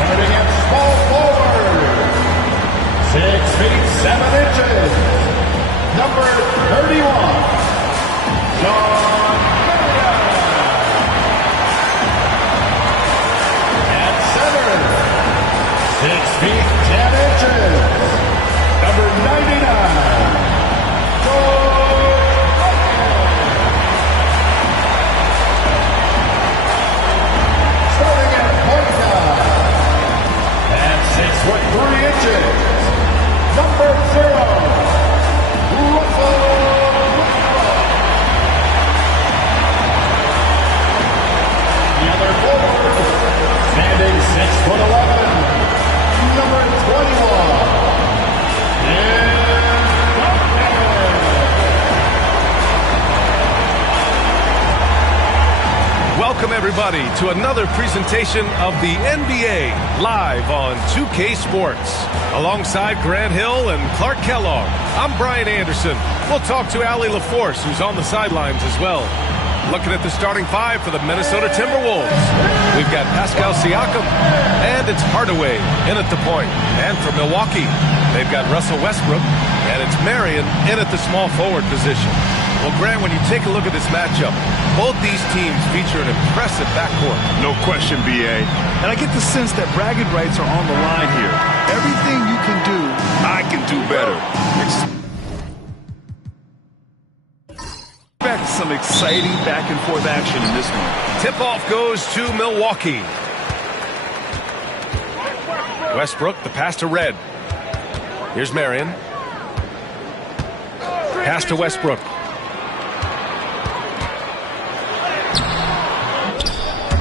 Starting at small forward, 6 feet 7 inches, number 31, John. At center, 6 feet 10 inches, number 99, starting at point guard, at 6 foot 3 inches, number 0, Russell. The other forward, standing 6 foot 11, number 21, Welcome, everybody, to another presentation of the NBA live on 2K Sports. Alongside Grant Hill and Clark Kellogg, I'm Brian Anderson. We'll talk to Allie LaForce, who's on the sidelines as well. Looking at the starting five for the Minnesota Timberwolves. We've got Pascal Siakam, and it's Hardaway in at the point. And for Milwaukee, they've got Russell Westbrook, and it's Marion in at the small forward position. Well, Grant, when you take a look at this matchup, both these teams feature an impressive backcourt. No question, B.A. And I get the sense that bragging rights are on the line here. Everything you can do, I can do better. Expect some exciting back-and-forth action in this one. Tip-off goes to Milwaukee. Westbrook, the pass to Red. Here's Marion. Pass to Westbrook.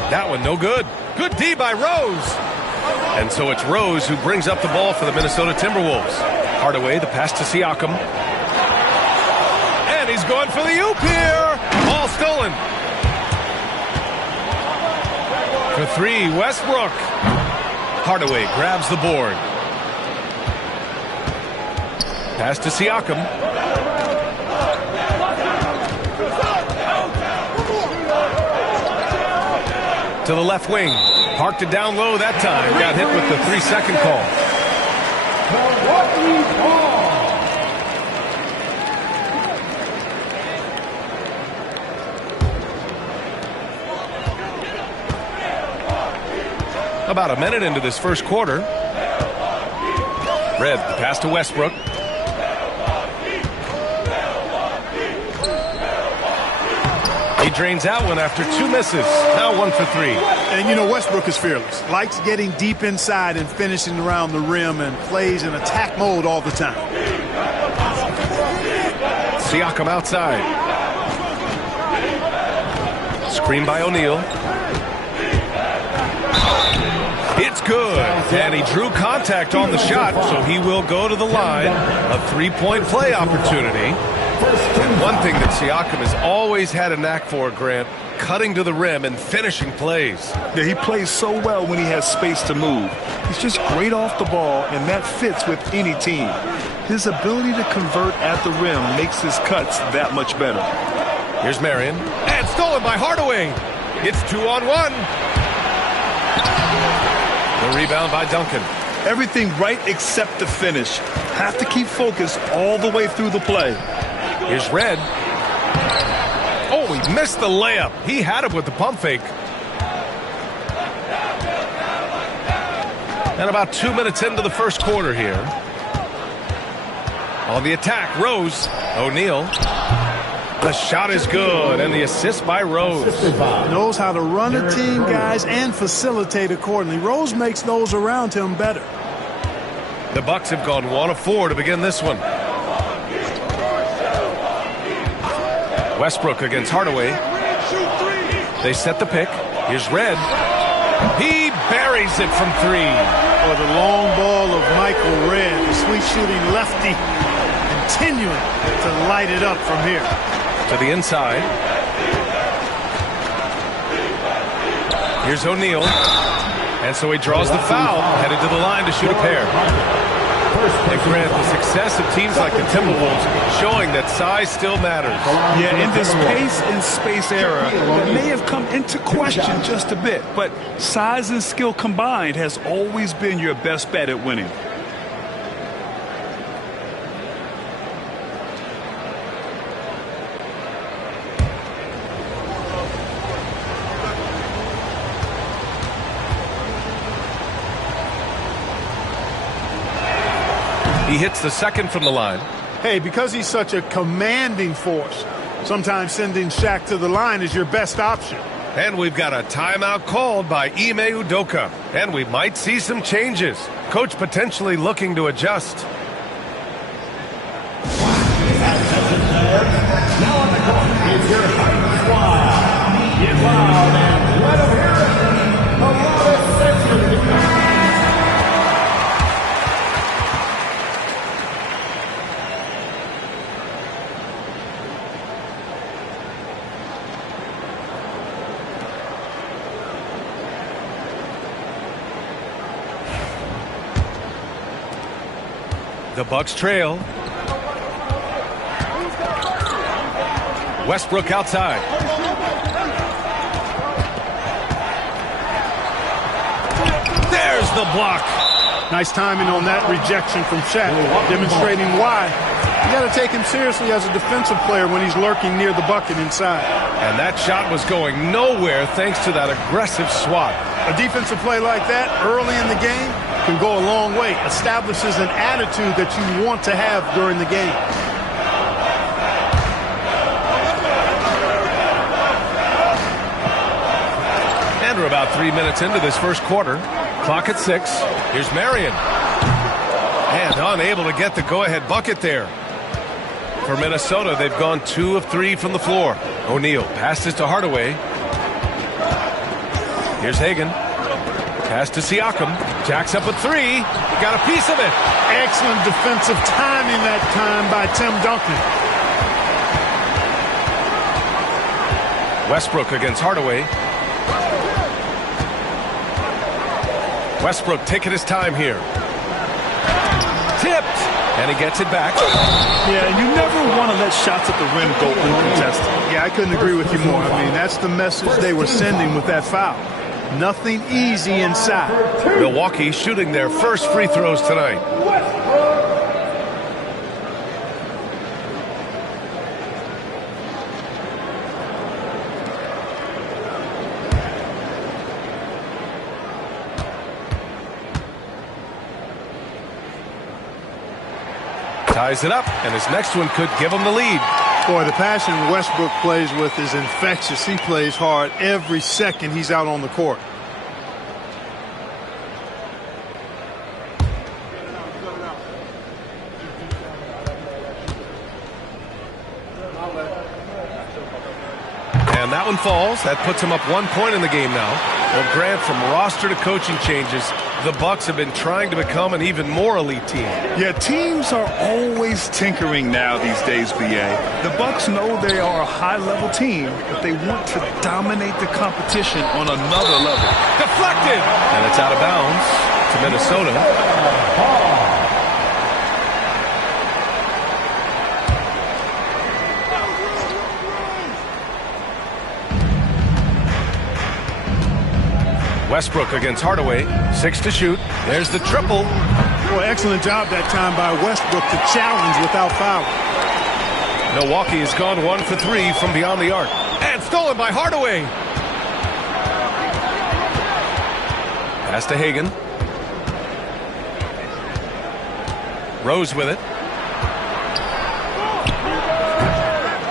That one no good. Good D by Rose. And so it's Rose who brings up the ball for the Minnesota Timberwolves. Hardaway, the pass to Siakam. And he's going for the oop here. Ball stolen. For three, Westbrook. Hardaway grabs the board. Pass to Siakam. To the left wing. Parked it down low that time. Got hit with the 3-second call. About a minute into this first quarter. Red, the pass to Westbrook. He drains out one after 2 misses. Now 1 for 3. And, you know, Westbrook is fearless. Likes getting deep inside and finishing around the rim and plays in attack mode all the time. Siakam outside. Screen by O'Neal. It's good. And he drew contact on the shot, so he will go to the line. A three-point play opportunity. And one thing that Siakam has always had a knack for, Grant, cutting to the rim and finishing plays. Yeah, he plays so well when he has space to move. He's just great off the ball, and that fits with any team. His ability to convert at the rim makes his cuts that much better. Here's Marion. And stolen by Hardaway. It's 2-on-1. The rebound by Duncan. Everything right except the finish. Have to keep focused all the way through the play. Here's Red. Oh, he missed the layup. He had it with the pump fake. And about 2 minutes into the first quarter here. On the attack, Rose. O'Neal. The shot is good, and the assist by Rose. Knows how to run a team, guys, and facilitate accordingly. Rose makes those around him better. The Bucks have gone 1 of 4 to begin this one. Westbrook against Hardaway. They set the pick. Here's Red. He buries it from 3. Or the long ball of Michael Red, the sweet shooting lefty, continuing to light it up from here. To the inside. Here's O'Neal. And so he draws the foul, headed to the line to shoot a pair. And Grant, the success of teams like the Timberwolves showing that size still matters. Yeah, in this pace and space era, that may have come into question just a bit, but size and skill combined has always been your best bet at winning. He hits the second from the line. Hey, because he's such a commanding force, sometimes sending Shaq to the line is your best option. And we've got a timeout called by Ime Udoka. And we might see some changes. Coach potentially looking to adjust. Now on the court is your height squad. Get loud and let them hear it. The loudest section. The Bucks trail. Westbrook outside. There's the block. Nice timing on that rejection from Shaq, demonstrating why. You got to take him seriously as a defensive player when he's lurking near the bucket inside. And that shot was going nowhere thanks to that aggressive swat. A defensive play like that early in the game can go a long way. Establishes an attitude that you want to have during the game. And we're about 3 minutes into this first quarter. Clock at 6. Here's Marion. And unable to get the go-ahead bucket there. For Minnesota, they've gone 2 of 3 from the floor. O'Neal passes to Hardaway. Here's Hagan. Pass to Siakam. Jacks up a 3. Got a piece of it. Excellent defensive timing that time by Tim Duncan. Westbrook against Hardaway. Westbrook taking his time here. Tipped. And he gets it back. Yeah, you never want to let shots at the rim go uncontested. Yeah, I couldn't agree with you more. I mean, that's the message they were sending with that foul. Nothing easy inside. Milwaukee shooting their first free throws tonight. Ties it up, and his next one could give him the lead. Boy, the passion Westbrook plays with is infectious. He plays hard every second he's out on the court. And that one falls. That puts him up 1 point in the game now. Well, Grant, from roster to coaching changes, the Bucks have been trying to become an even more elite team. Yeah, teams are always tinkering now these days, BA. The Bucks know they are a high-level team, but they want to dominate the competition on another level. Deflected! And it's out of bounds to Minnesota. Westbrook against Hardaway. 6 to shoot. There's the triple. Boy, excellent job that time by Westbrook to challenge without foul. Milwaukee has gone 1 for 3 from beyond the arc. And stolen by Hardaway. Pass to Hagan. Rose with it.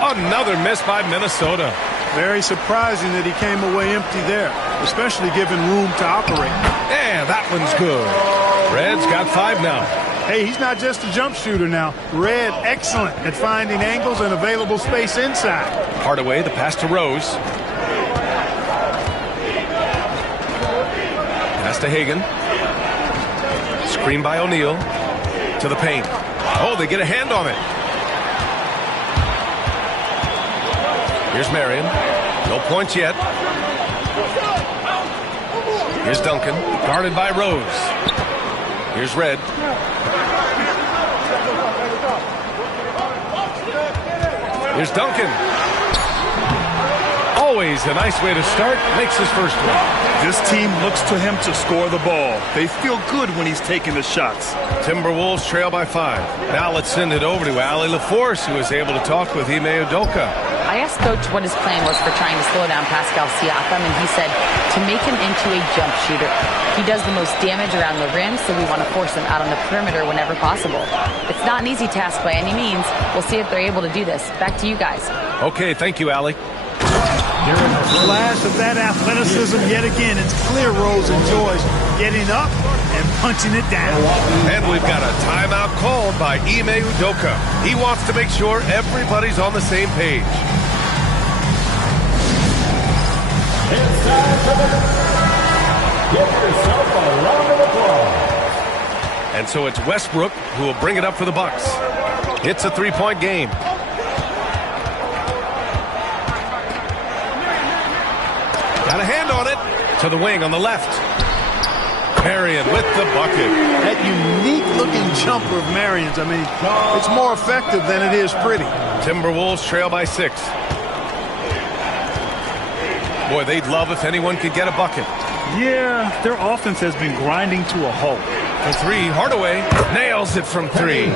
Another miss by Minnesota. Very surprising that he came away empty there, especially given room to operate. And that one's good. Red's got 5 now. Hey, he's not just a jump shooter now. Red, excellent at finding angles and available space inside. Hardaway, the pass to Rose. Pass to Hagan. Screen by O'Neal. To the paint. Oh, they get a hand on it. Here's Marion. No points yet. Here's Duncan. Guarded by Rose. Here's Red. Here's Duncan. Always a nice way to start. Makes his first one. This team looks to him to score the ball. They feel good when he's taking the shots. Timberwolves trail by 5. Now let's send it over to Ali LaForce, who is able to talk with Ime Udoka. I asked Coach what his plan was for trying to slow down Pascal Siakam, and he said to make him into a jump shooter. He does the most damage around the rim, so we want to force him out on the perimeter whenever possible. It's not an easy task by any means. We'll see if they're able to do this. Back to you guys. Okay, thank you, Ali. Flash of that athleticism yet again. It's clear Rose enjoys getting up and punching it down. And we've got a timeout called by Ime Udoka. He wants to make sure everybody's on the same page. It's time for the... Give yourself a round of applause. And so it's Westbrook who will bring it up for the Bucks. It's a three-point game. Got a hand on it. To the wing on the left. Marion with the bucket. That unique-looking jumper of Marion's, I mean, it's more effective than it is pretty. Timberwolves trail by 6. Boy, they'd love if anyone could get a bucket. Yeah, their offense has been grinding to a halt. For 3, Hardaway nails it from 3.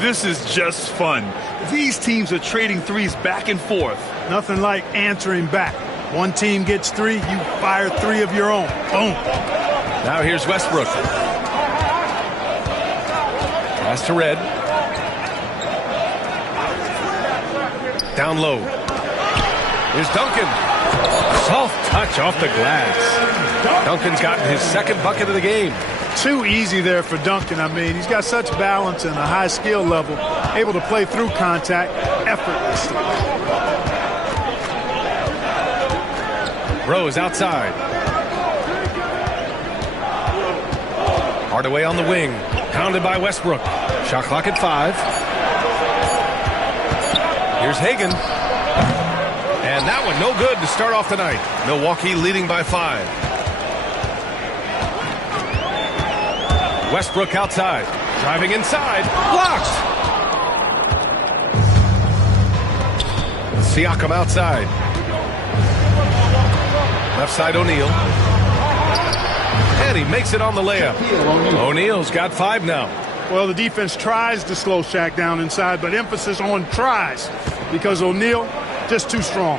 This is just fun. These teams are trading threes back and forth. Nothing like answering back. One team gets 3, you fire 3 of your own. Boom. Now here's Westbrook. Pass to Red. Down low. Here's Duncan. Soft touch off the glass. Duncan's gotten his second bucket of the game. Too easy there for Duncan. I mean, he's got such balance and a high skill level, able to play through contact effortlessly. Rose outside. Hardaway on the wing. Pounded by Westbrook. Shot clock at 5. Here's Hagan. And that one no good to start off the night. Milwaukee leading by 5. Westbrook outside. Driving inside. Blocked. Siakam outside. Left side O'Neal. And he makes it on the layup. O'Neal's got 5 now. Well, the defense tries to slow Shaq down inside, but emphasis on tries because O'Neal just too strong.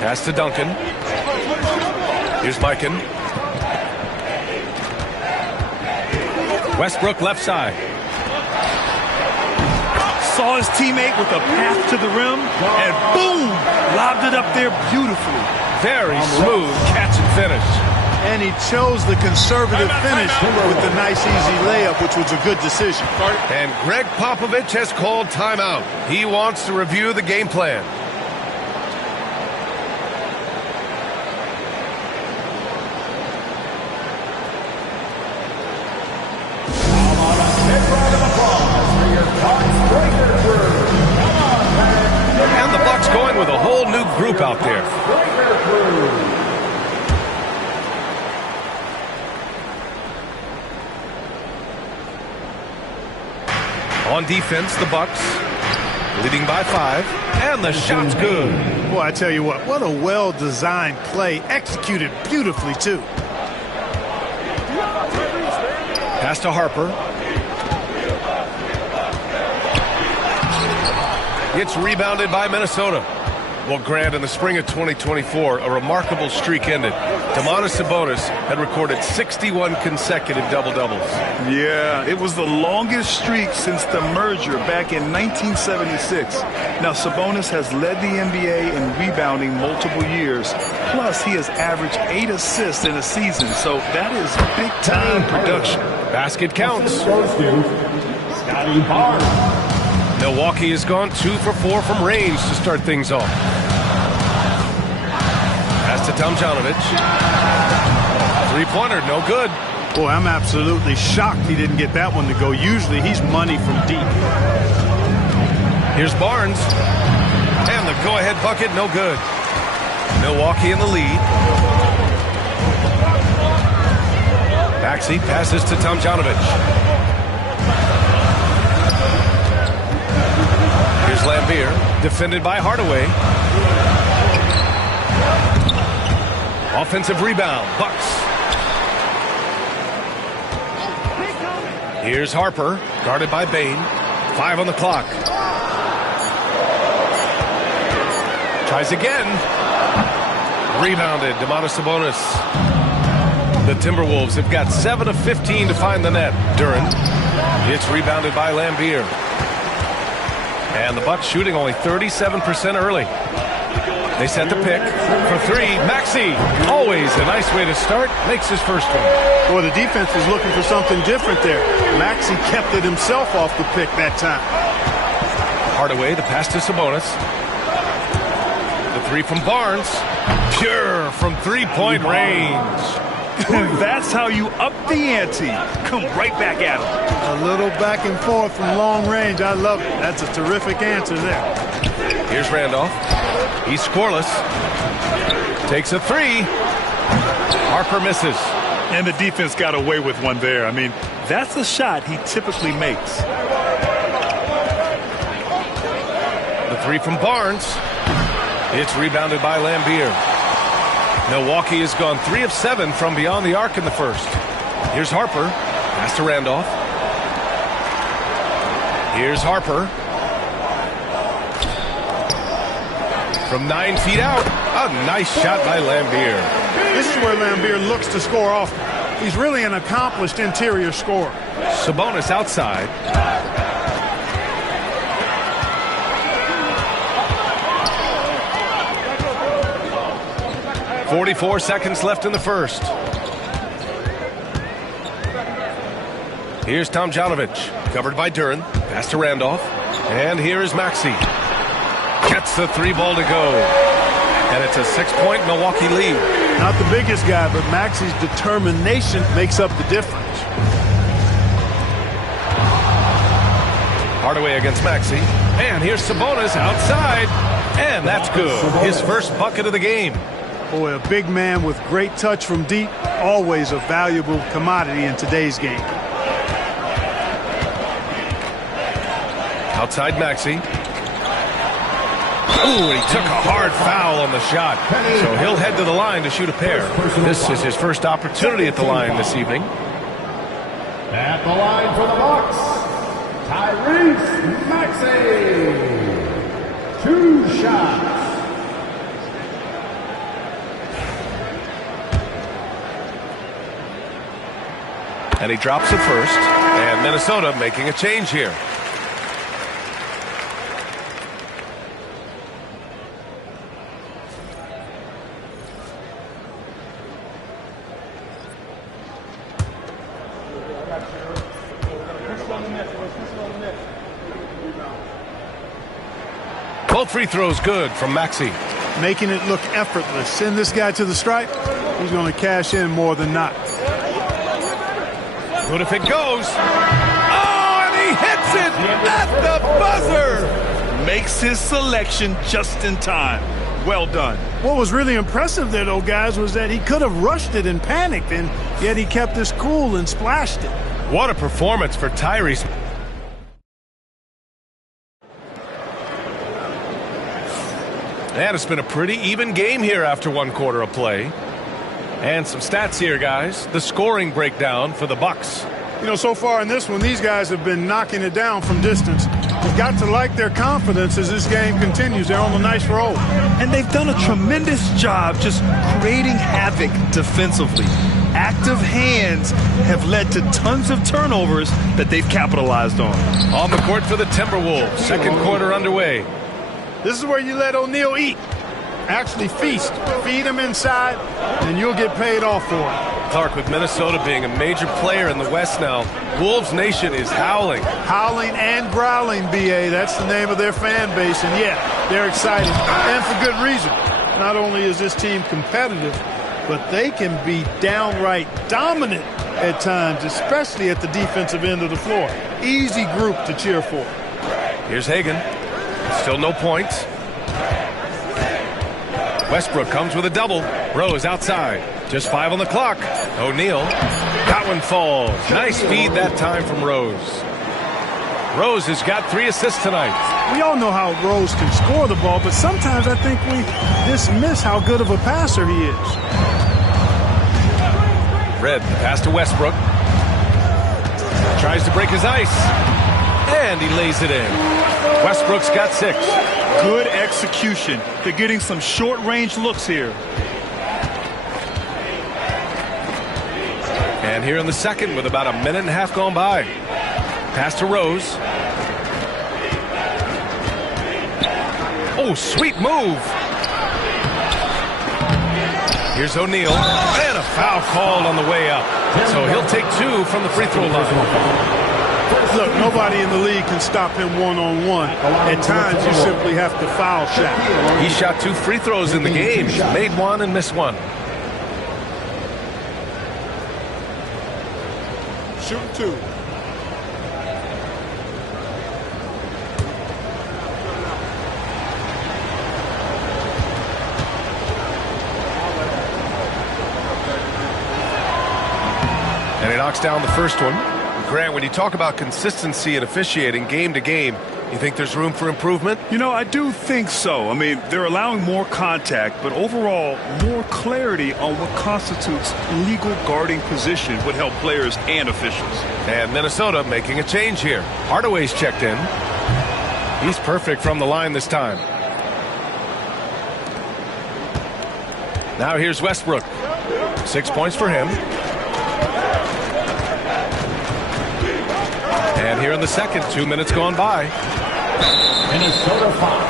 Pass to Duncan. Here's Mikan. Westbrook left side. Saw his teammate with a path to the rim, and boom! Lobbed it up there beautifully. Very smooth catch and finish. And he chose the conservative finish with the nice, easy layup, which was a good decision. And Greg Popovich has called timeout. He wants to review the game plan. And the Bucks going with a whole new group out there. On defense, the Bucks leading by 5, and the shot's good. Boy, I tell you what a well-designed play, executed beautifully too. Pass to Harper. It's rebounded by Minnesota. Well, Grant, in the spring of 2024, a remarkable streak ended. Domantas Sabonis had recorded 61 consecutive double-doubles. Yeah, it was the longest streak since the merger back in 1976. Now, Sabonis has led the NBA in rebounding multiple years. Plus, he has averaged 8 assists in a season, so that is big-time production. Basket counts. Goes to Scotty Barnes. Milwaukee has gone 2 for 4 from range to start things off. Pass to Tomjanovich. Three-pointer, no good. Boy, I'm absolutely shocked he didn't get that one to go. Usually he's money from deep. Here's Barnes. And the go-ahead bucket, no good. Milwaukee in the lead. Backseat passes to Tomjanovich. Here's Defended by Hardaway. Offensive rebound, Bucks. Here's Harper, guarded by Bain. 5 on the clock. Tries again. Rebounded, Sabonis. The Timberwolves have got 7 of 15 to find the net. Durant. It's rebounded by Lambier. And the Bucks shooting only 37% early. They set the pick for 3. Maxey, always a nice way to start, makes his first one. Boy, the defense was looking for something different there. Maxey kept it himself off the pick that time. Hardaway, the pass to Sabonis. The 3 from Barnes. Pure from three-point range. That's how you up the ante. Come right back at him. A little back and forth from long range. I love it. That's a terrific answer there. Here's Randolph. He's scoreless. Takes a 3. Harper misses. And the defense got away with one there. I mean, that's a shot he typically makes. The 3 from Barnes. It's rebounded by Lambier. Milwaukee has gone 3 of 7 from beyond the arc in the first. Here's Harper. Pass to Randolph. Here's Harper. From 9 feet out. A nice shot by Lambier. This is where Lambier looks to score often. He's really an accomplished interior scorer. Sabonis outside. .44 seconds left in the first. Here's Tomjanovich, covered by Durant. Pass to Randolph. And here is Maxey. Gets the 3 ball to go. And it's a 6-point Milwaukee lead. Not the biggest guy, but Maxey's determination makes up the difference. Hardaway against Maxey. And here's Sabonis outside. And that's good. His first bucket of the game. Boy, a big man with great touch from deep, always a valuable commodity in today's game. Outside Maxey. Ooh, he took a hard foul on the shot. So he'll head to the line to shoot a pair. This is his first opportunity at the line this evening. At the line for the Bucks, Tyrese Maxey. 2 shots. And he drops the first. And Minnesota making a change here. Both free throws good from Maxey. Making it look effortless. Send this guy to the stripe. He's going to cash in more than not. Good if it goes. Oh, and he hits it at the buzzer. Makes his selection just in time. Well done. What was really impressive there, though, guys, was that he could have rushed it and panicked, and yet he kept his cool and splashed it. What a performance for Tyrese. And it's been a pretty even game here after 1 quarter of play. And some stats here, guys. The scoring breakdown for the Bucks. You know, so far in this one, these guys have been knocking it down from distance. You've got to like their confidence as this game continues. They're on a nice roll. And they've done a tremendous job just creating havoc defensively. Active hands have led to tons of turnovers that they've capitalized on. On the court for the Timberwolves. Second quarter underway. This is where you let O'Neal eat. Actually feast. Feed him inside, and you'll get paid off for it. Clark, with Minnesota being a major player in the West now, Wolves Nation is howling. Howling and growling, B.A. That's the name of their fan base, and yeah, they're excited, and for good reason. Not only is this team competitive, but they can be downright dominant at times, especially at the defensive end of the floor. Easy group to cheer for. Here's Hagan. Still no points. Westbrook comes with a double. Rose outside. Just 5 on the clock. O'Neal. That one falls. Nice feed that time from Rose. Rose has got 3 assists tonight. We all know how Rose can score the ball, but sometimes I think we dismiss how good of a passer he is. Red, pass to Westbrook. Tries to break his ice. And he lays it in. Westbrook's got 6. Good execution. They're getting some short-range looks here. And here in the second with about a minute and a half gone by. Pass to Rose. Oh, sweet move. Here's O'Neal. And a foul called on the way up. So he'll take 2 from the free throw line. Look, nobody in the league can stop him one-on-one. At times, you simply have to foul shot. He shot 2 free throws in the game. Made 1 and missed 1. Shoot 2. And he knocks down the first one. Grant, when you talk about consistency and officiating game to game, you think there's room for improvement? You know, I do think so. I mean, they're allowing more contact, but overall, more clarity on what constitutes legal guarding position would help players and officials. And Minnesota making a change here. Hardaway's checked in. He's perfect from the line this time. Now here's Westbrook. 6 points for him. And here in the second, 2 minutes gone by. Minnesota foul.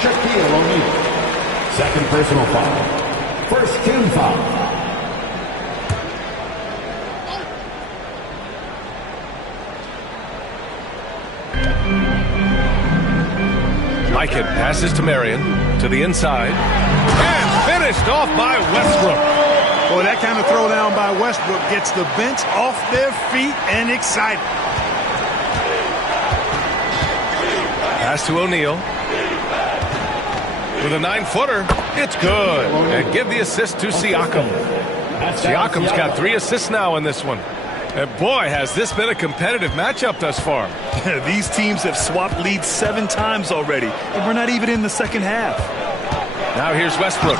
Shaquille O'Neal. Second personal foul. First team foul. Mikan passes to Marion to the inside. And finished off by Westbrook. Boy, that kind of throwdown by Westbrook gets the bench off their feet and excited. Pass to O'Neal. With a 9-footer, it's good. And give the assist to Siakam. Siakam's got 3 assists now in this one. And boy, has this been a competitive matchup thus far. These teams have swapped leads 7 times already, and we're not even in the second half. Now here's Westbrook.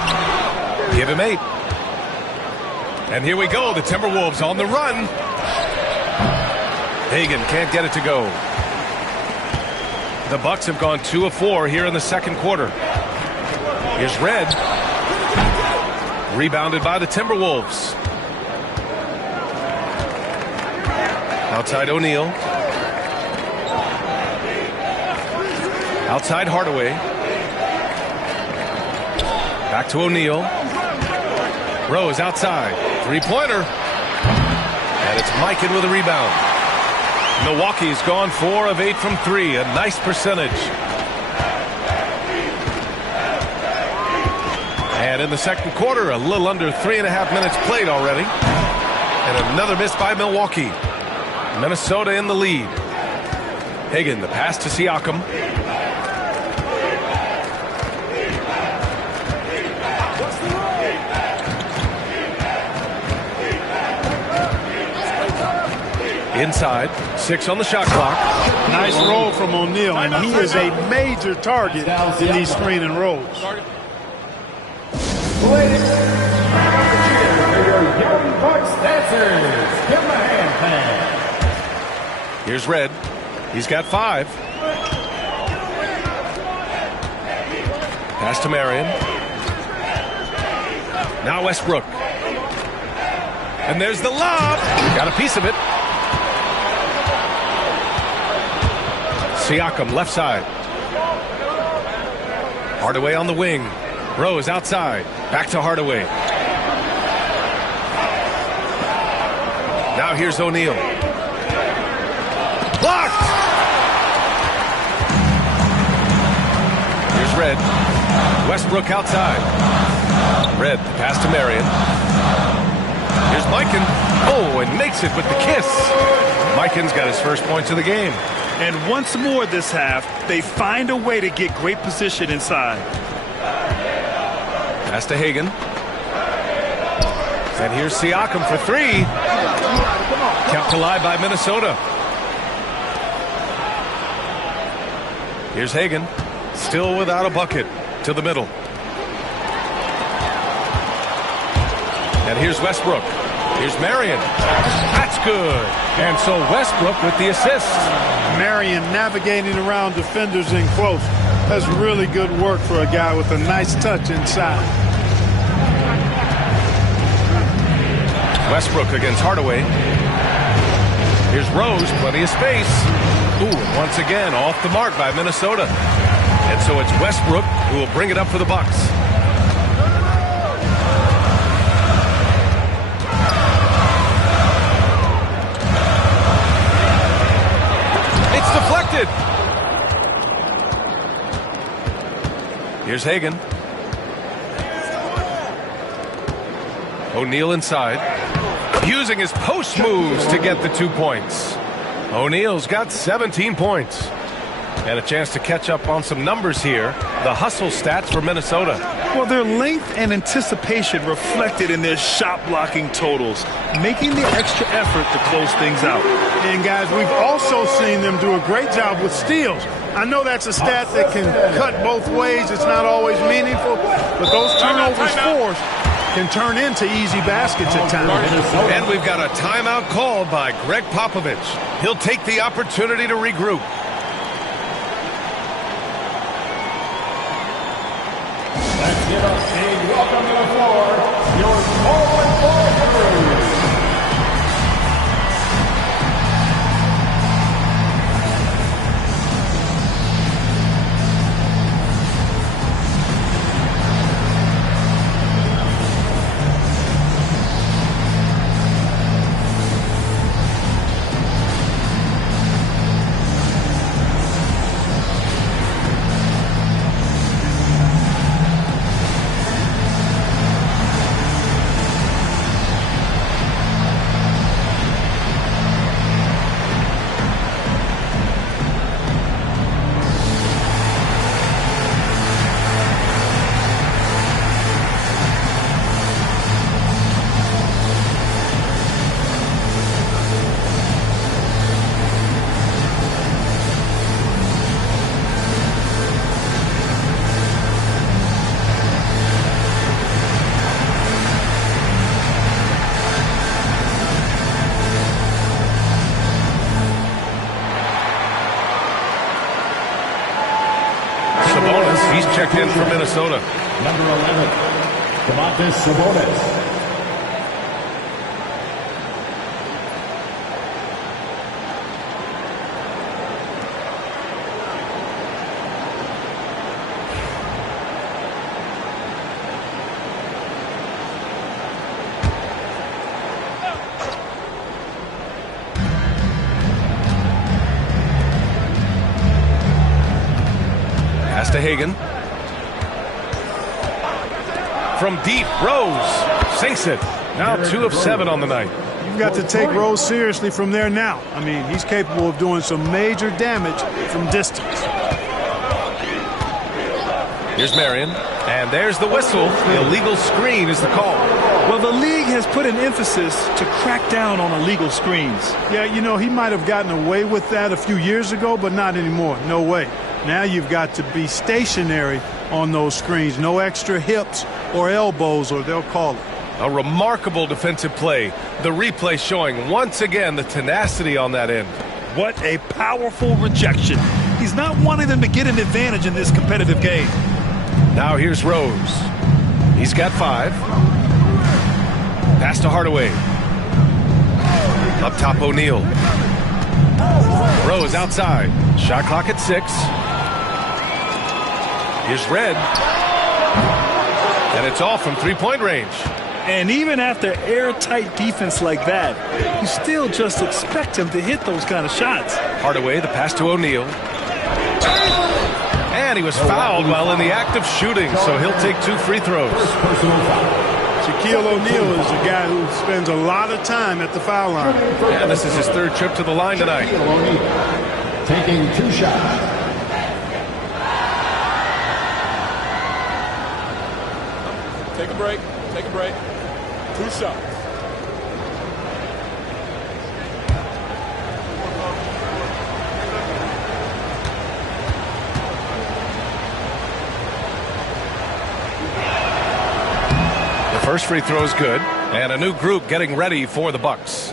Give him 8. And here we go, the Timberwolves on the run. Hagan can't get it to go. The Bucks have gone 2 of 4 here in the second quarter. Here's Red. Rebounded by the Timberwolves. Outside O'Neal. Outside Hardaway. Back to O'Neal. Rose outside. 3-pointer. And it's Mikan with a rebound. Milwaukee's gone 4 of 8 from 3. A nice percentage. And in the second quarter, a little under 3.5 minutes played already. And another miss by Milwaukee. Minnesota in the lead. Hagan, the pass to Siakam. Inside, 6 on the shot clock. Nice roll from O'Neal, and he is a major target in these screen and rolls. Ladies and your young Bucks dancers, give them a hand pan. Here's Red. He's got 5. Pass to Marion. Now Westbrook. And there's the lob. Got a piece of it. Siakam left side. Hardaway on the wing. Rose outside. Back to Hardaway. Now here's O'Neal. Blocked! Here's Red. Westbrook outside. Red, pass to Marion. Here's Mikan. Oh, and makes it with the kiss. Mikan's got his first points of the game. And once more this half, they find a way to get great position inside. Pass to Hagan. And here's Siakam for 3. Kept alive by Minnesota. Here's Hagan, still without a bucket, to the middle. And here's Westbrook. Here's Marion. That's good. And so Westbrook with the assist. Marion navigating around defenders in close. That's really good work for a guy with a nice touch inside. Westbrook against Hardaway. Here's Rose, plenty of space. Ooh, once again, off the mark by Minnesota. And so it's Westbrook who will bring it up for the Bucks. It's deflected. Here's Hagan. O'Neal inside. Using his post moves to get the 2 points. O'Neal's got 17 points. And a chance to catch up on some numbers here. The hustle stats for Minnesota. Well, their length and anticipation reflected in their shot blocking totals, making the extra effort to close things out. And guys, we've also seen them do a great job with steals. I know that's a stat that can cut both ways. It's not always meaningful, but those turnovers forced can turn into easy baskets at times. And we've got a timeout called by Greg Popovich. He'll take the opportunity to regroup. Let's give us a welcome to the floor, your forward crew. He's checked in for Minnesota. Number 11, Sabonis. Pass to Hagan. From deep, Rose sinks it. Now 2 of 7 on the night. You've got to take Rose seriously from there now. I mean, he's capable of doing some major damage from distance. Here's Marion. And there's the whistle. The illegal screen is the call. Well, the league has put an emphasis to crack down on illegal screens. Yeah, you know, he might have gotten away with that a few years ago, but not anymore. No way. Now you've got to be stationary on those screens. No extra hips or elbows, or they'll call it. A remarkable defensive play. The replay showing once again the tenacity on that end. What a powerful rejection. He's not wanting them to get an advantage in this competitive game. Now here's Rose. He's got 5. Pass to Hardaway. Up top, O'Neal. Rose outside. Shot clock at 6. Here's Red. And it's off from three-point range. And even after airtight defense like that, you still just expect him to hit those kind of shots. Hardaway, the pass to O'Neal. And he was fouled while in the act of shooting, so he'll take 2 free throws. Shaquille O'Neal is a guy who spends a lot of time at the foul line. And this is his 3rd trip to the line tonight. Taking 2 shots. Take a break. Take a break. 2 shots. First free throw is good. And a new group getting ready for the Bucks.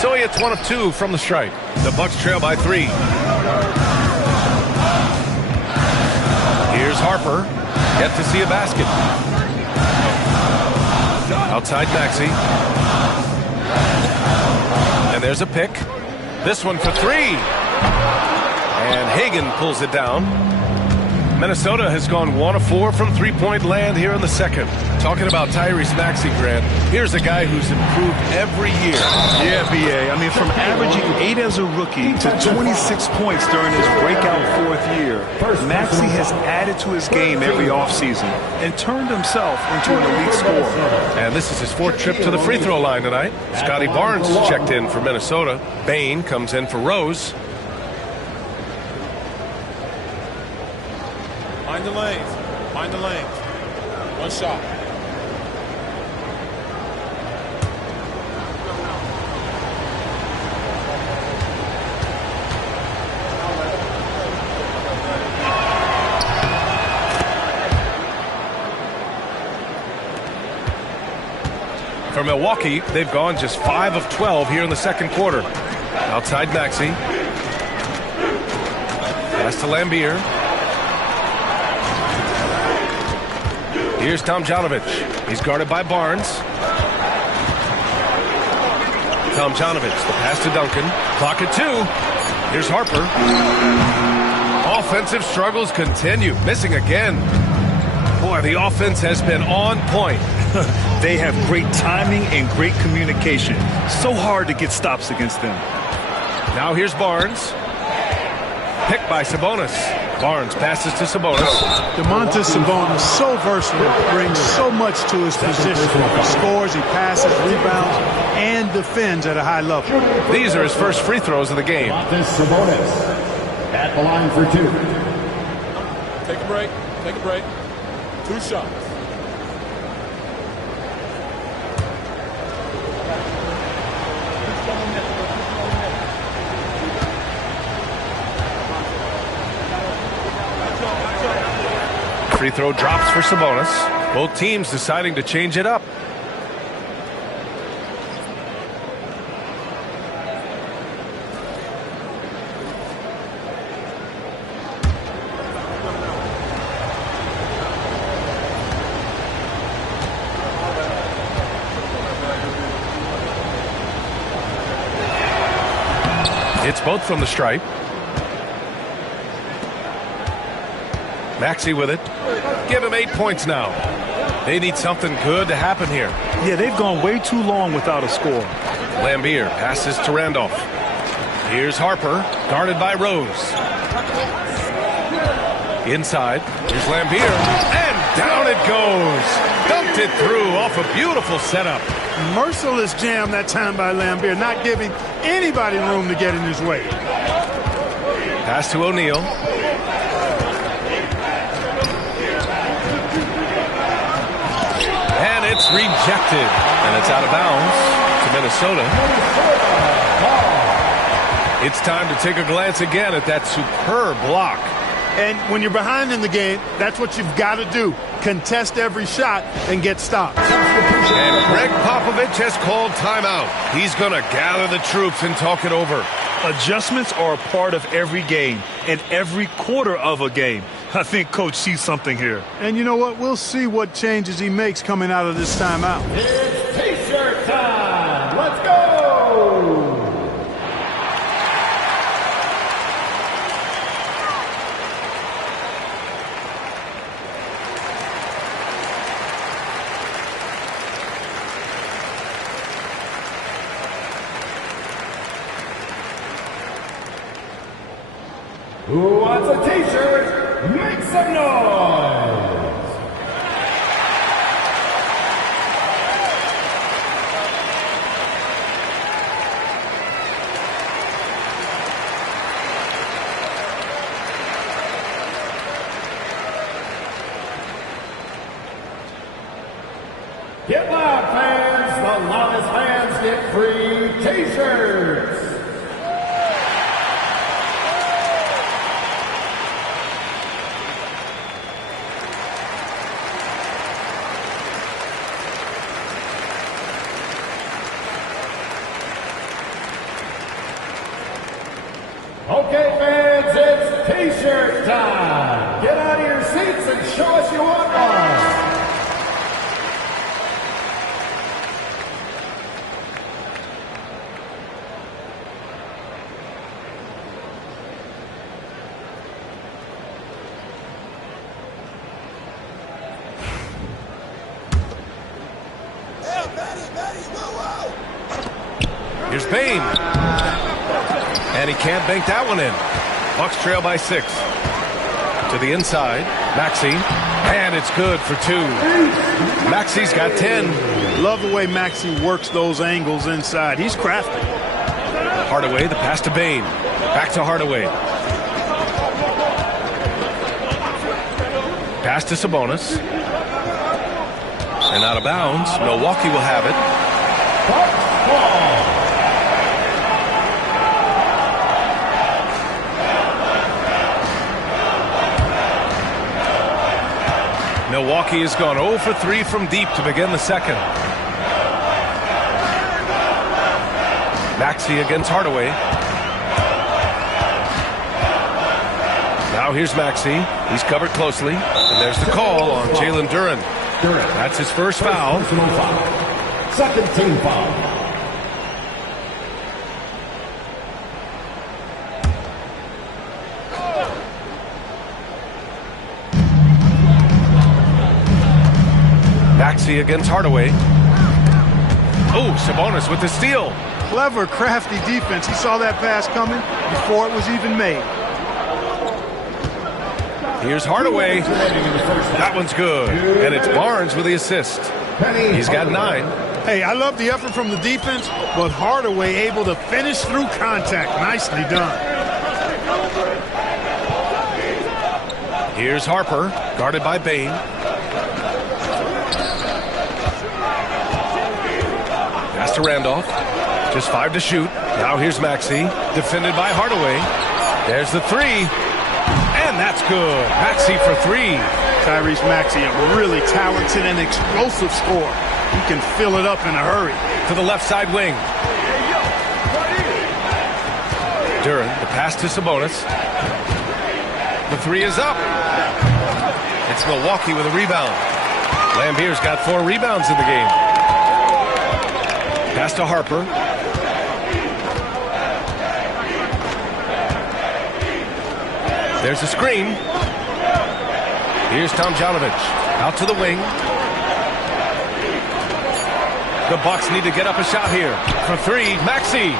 So he hits 1 of 2 from the stripe. The Bucks trail by 3. Here's Harper. Yet to see a basket. Outside Maxey. And there's a pick. This one for 3. And Hagan pulls it down. Minnesota has gone 1 of 4 from three-point land here in the second. Talking about Tyrese Maxey, Grant, here's a guy who's improved every year. Yeah, B.A. I mean, from averaging 8 as a rookie to 26 points during his breakout 4th year, Maxey has added to his game every offseason and turned himself into an elite scorer. And this is his 4th trip to the free throw line tonight. Scotty Barnes checked in for Minnesota. Bain comes in for Rose. Mind the lanes. Mind the lanes. One shot. For Milwaukee, they've gone just 5 of 12 here in the second quarter. Outside Maxey. Pass to Lambier. Here's Tomjanovich. He's guarded by Barnes. Tomjanovich, the pass to Duncan. Clock at 2. Here's Harper. Offensive struggles continue. Missing again. Boy, the offense has been on point. They have great timing and great communication. So hard to get stops against them. Now here's Barnes. Picked by Sabonis. Barnes passes to Sabonis. Domantas Sabonis, so versatile, brings so much to his position. He scores, he passes, rebounds, and defends at a high level. These are his first free throws of the game. Domantas Sabonis at the line for 2. Take a break. Take a break. 2 shots. Free throw drops for Sabonis. Both teams deciding to change it up. It's both from the stripe. Maxey with it. Give him 8 points now. They need something good to happen here. Yeah, they've gone way too long without a score. Lambier passes to Randolph. Here's Harper, guarded by Rose. Inside, here's Lambier, and down it goes. Dumped it through off a beautiful setup. Merciless jam that time by Lambier, not giving anybody room to get in his way. Pass to O'Neal. And it's rejected. And it's out of bounds to Minnesota. It's time to take a glance again at that superb block. And when you're behind in the game, that's what you've got to do. Contest every shot and get stopped. And Greg Popovich has called timeout. He's going to gather the troops and talk it over. Adjustments are a part of every game and every quarter of a game. I think Coach sees something here. And you know what? We'll see what changes he makes coming out of this timeout. It's T-shirt time. Let's go. Who wants a T-shirt? Make some noise! free t-shirts. Okay, fans, it's t-shirt time. Get out of your seats and show us you want one. Here's Bain. And he can't bank that one in. Bucks trail by 6. To the inside. Maxey. And it's good for 2. Maxey's got 10. Love the way Maxey works those angles inside. He's crafty. Hardaway, the pass to Bain. Back to Hardaway. Pass to Sabonis. And out of bounds. Milwaukee will have it. Milwaukee has gone 0 for 3 from deep to begin the second. Maxey against Hardaway. Now here's Maxey. He's covered closely. And there's the call on Jalen Duren. That's his first foul. Second team foul. Maxey against Hardaway. Oh, Sabonis with the steal. Clever, crafty defense. He saw that pass coming before it was even made. Here's Hardaway. That one's good. And it's Barnes with the assist. He's got 9. Hey, I love the effort from the defense, but Hardaway able to finish through contact. Nicely done. Here's Harper, guarded by Bain. Pass to Randolph. Just 5 to shoot. Now here's Maxey, defended by Hardaway. There's the 3. And that's good. Maxey for 3. Tyrese Maxey, a really talented and explosive scorer. He can fill it up in a hurry. To the left side wing. Duren, the pass to Sabonis. The 3 is up. It's Milwaukee with a rebound. Lambier's got 4 rebounds in the game. Pass to Harper. There's a screen. Here's Tomjanovich. Out to the wing. The Bucks need to get up a shot here. For 3, Maxey.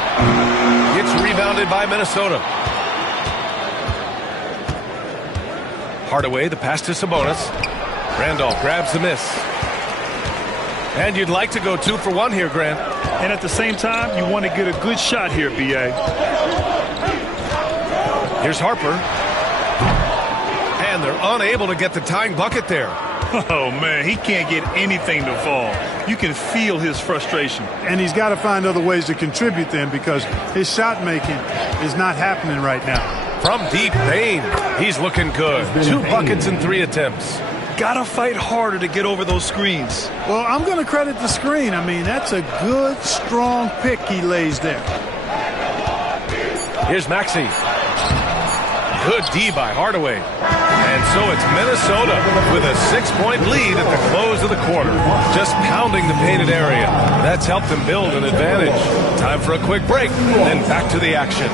Gets rebounded by Minnesota. Hardaway, the pass to Sabonis. Randolph grabs the miss. And you'd like to go 2 for 1 here, Grant. And at the same time, you want to get a good shot here, B.A. Here's Harper. And they're unable to get the tying bucket there. Oh, man, he can't get anything to fall. You can feel his frustration. And he's got to find other ways to contribute then because his shot making is not happening right now. From deep, Bain. He's looking good. 2 buckets in 3 attempts. Gotta fight harder to get over those screens. Well, I'm going to credit the screen. I mean, that's a good, strong pick he lays there. Here's Maxey. Good D by Hardaway. And so it's Minnesota with a 6-point lead at the close of the quarter. Just pounding the painted area. That's helped them build an advantage. Time for a quick break, then back to the action.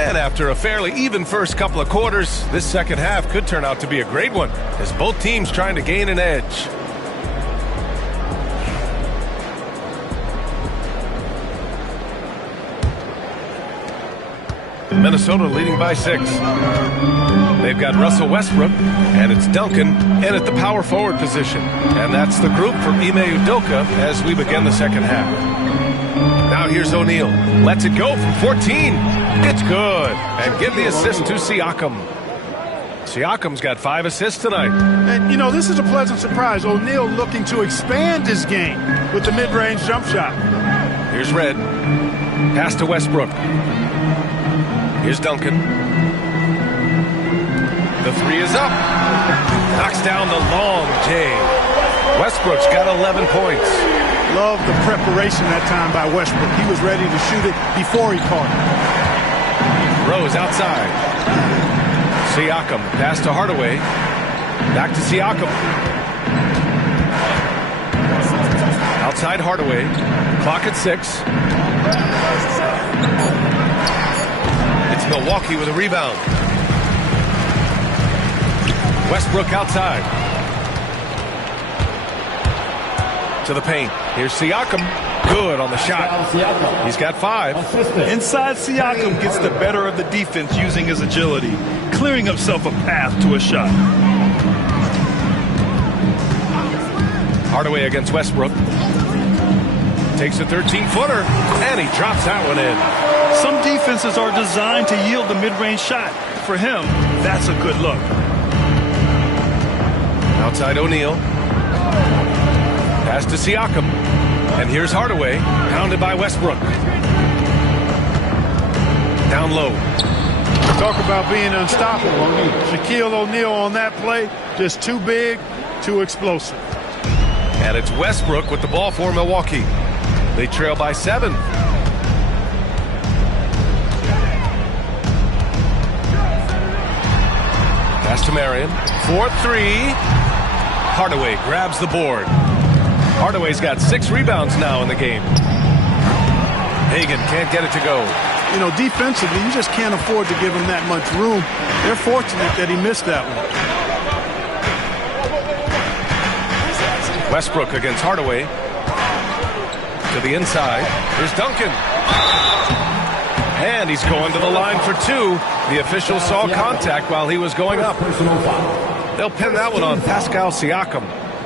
And after a fairly even first couple of quarters, this second half could turn out to be a great one, as both teams trying to gain an edge. Minnesota leading by 6. They've got Russell Westbrook, and it's Duncan in at the power forward position. And that's the group for Ime Udoka as we begin the second half. Now here's O'Neal. Lets it go from 14. It's good. And give the assist to Siakam. Siakam's got 5 assists tonight. And, you know, this is a pleasant surprise. O'Neal looking to expand his game with the mid-range jump shot. Here's Red. Pass to Westbrook. Here's Duncan. The 3 is up. Knocks down the long J. Westbrook's got 11 points. Love the preparation that time by Westbrook. He was ready to shoot it before he caught it. Rose outside. Siakam. Pass to Hardaway. Back to Siakam. Outside Hardaway. Clock at 6. Milwaukee with a rebound. Westbrook outside. To the paint. Here's Siakam. Good on the shot. He's got 5. Inside, Siakam gets the better of the defense using his agility, clearing himself a path to a shot. Hardaway against Westbrook. Takes a 13-footer, and he drops that one in. Some defenses are designed to yield the mid-range shot. For him, that's a good look. Outside O'Neal. Pass to Siakam. And here's Hardaway, pounded by Westbrook. Down low. Talk about being unstoppable. Shaquille O'Neal on that play, just too big, too explosive. And it's Westbrook with the ball for Milwaukee. They trail by 7. Pass to Marion. 4-3. Hardaway grabs the board. Hardaway's got 6 rebounds now in the game. Hagan can't get it to go. You know, defensively, you just can't afford to give him that much room. They're fortunate that he missed that one. Westbrook against Hardaway. To the inside. Here's Duncan. And he's going to the line for 2. The official saw contact while he was going up. They'll pin that one on Pascal Siakam.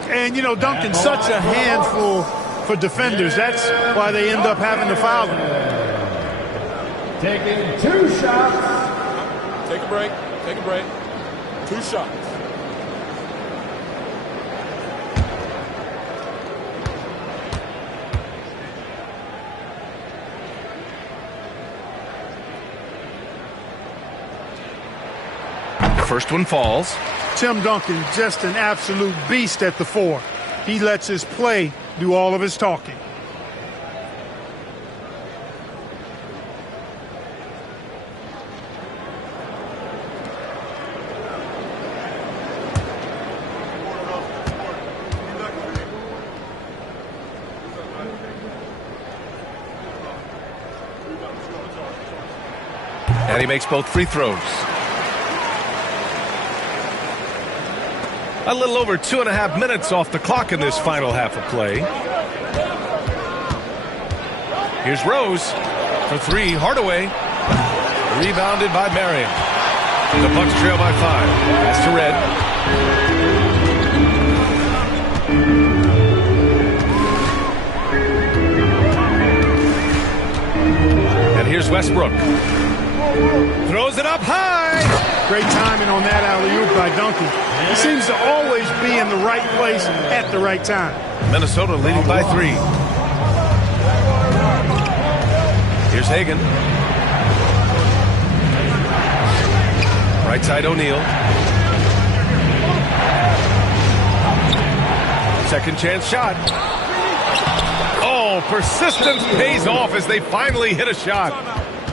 And, you know, Duncan's such a handful for defenders. That's why they end up having to foul him. Taking 2 shots. Take a break. Take a break. 2 shots. First one falls. Tim Duncan, just an absolute beast at the 4. He lets his play do all of his talking. And he makes both free throws. A little over 2.5 minutes off the clock in this final half of play. Here's Rose for 3. Hardaway. Rebounded by Marion. The Bucks trail by 5. Pass to Red. And here's Westbrook. Throws it up high. Great timing on that alley-oop by Duncan. He seems to always be in the right place at the right time. Minnesota leading by 3. Here's Hagan. Right side O'Neal. Second chance shot. Oh, persistence pays off as they finally hit a shot.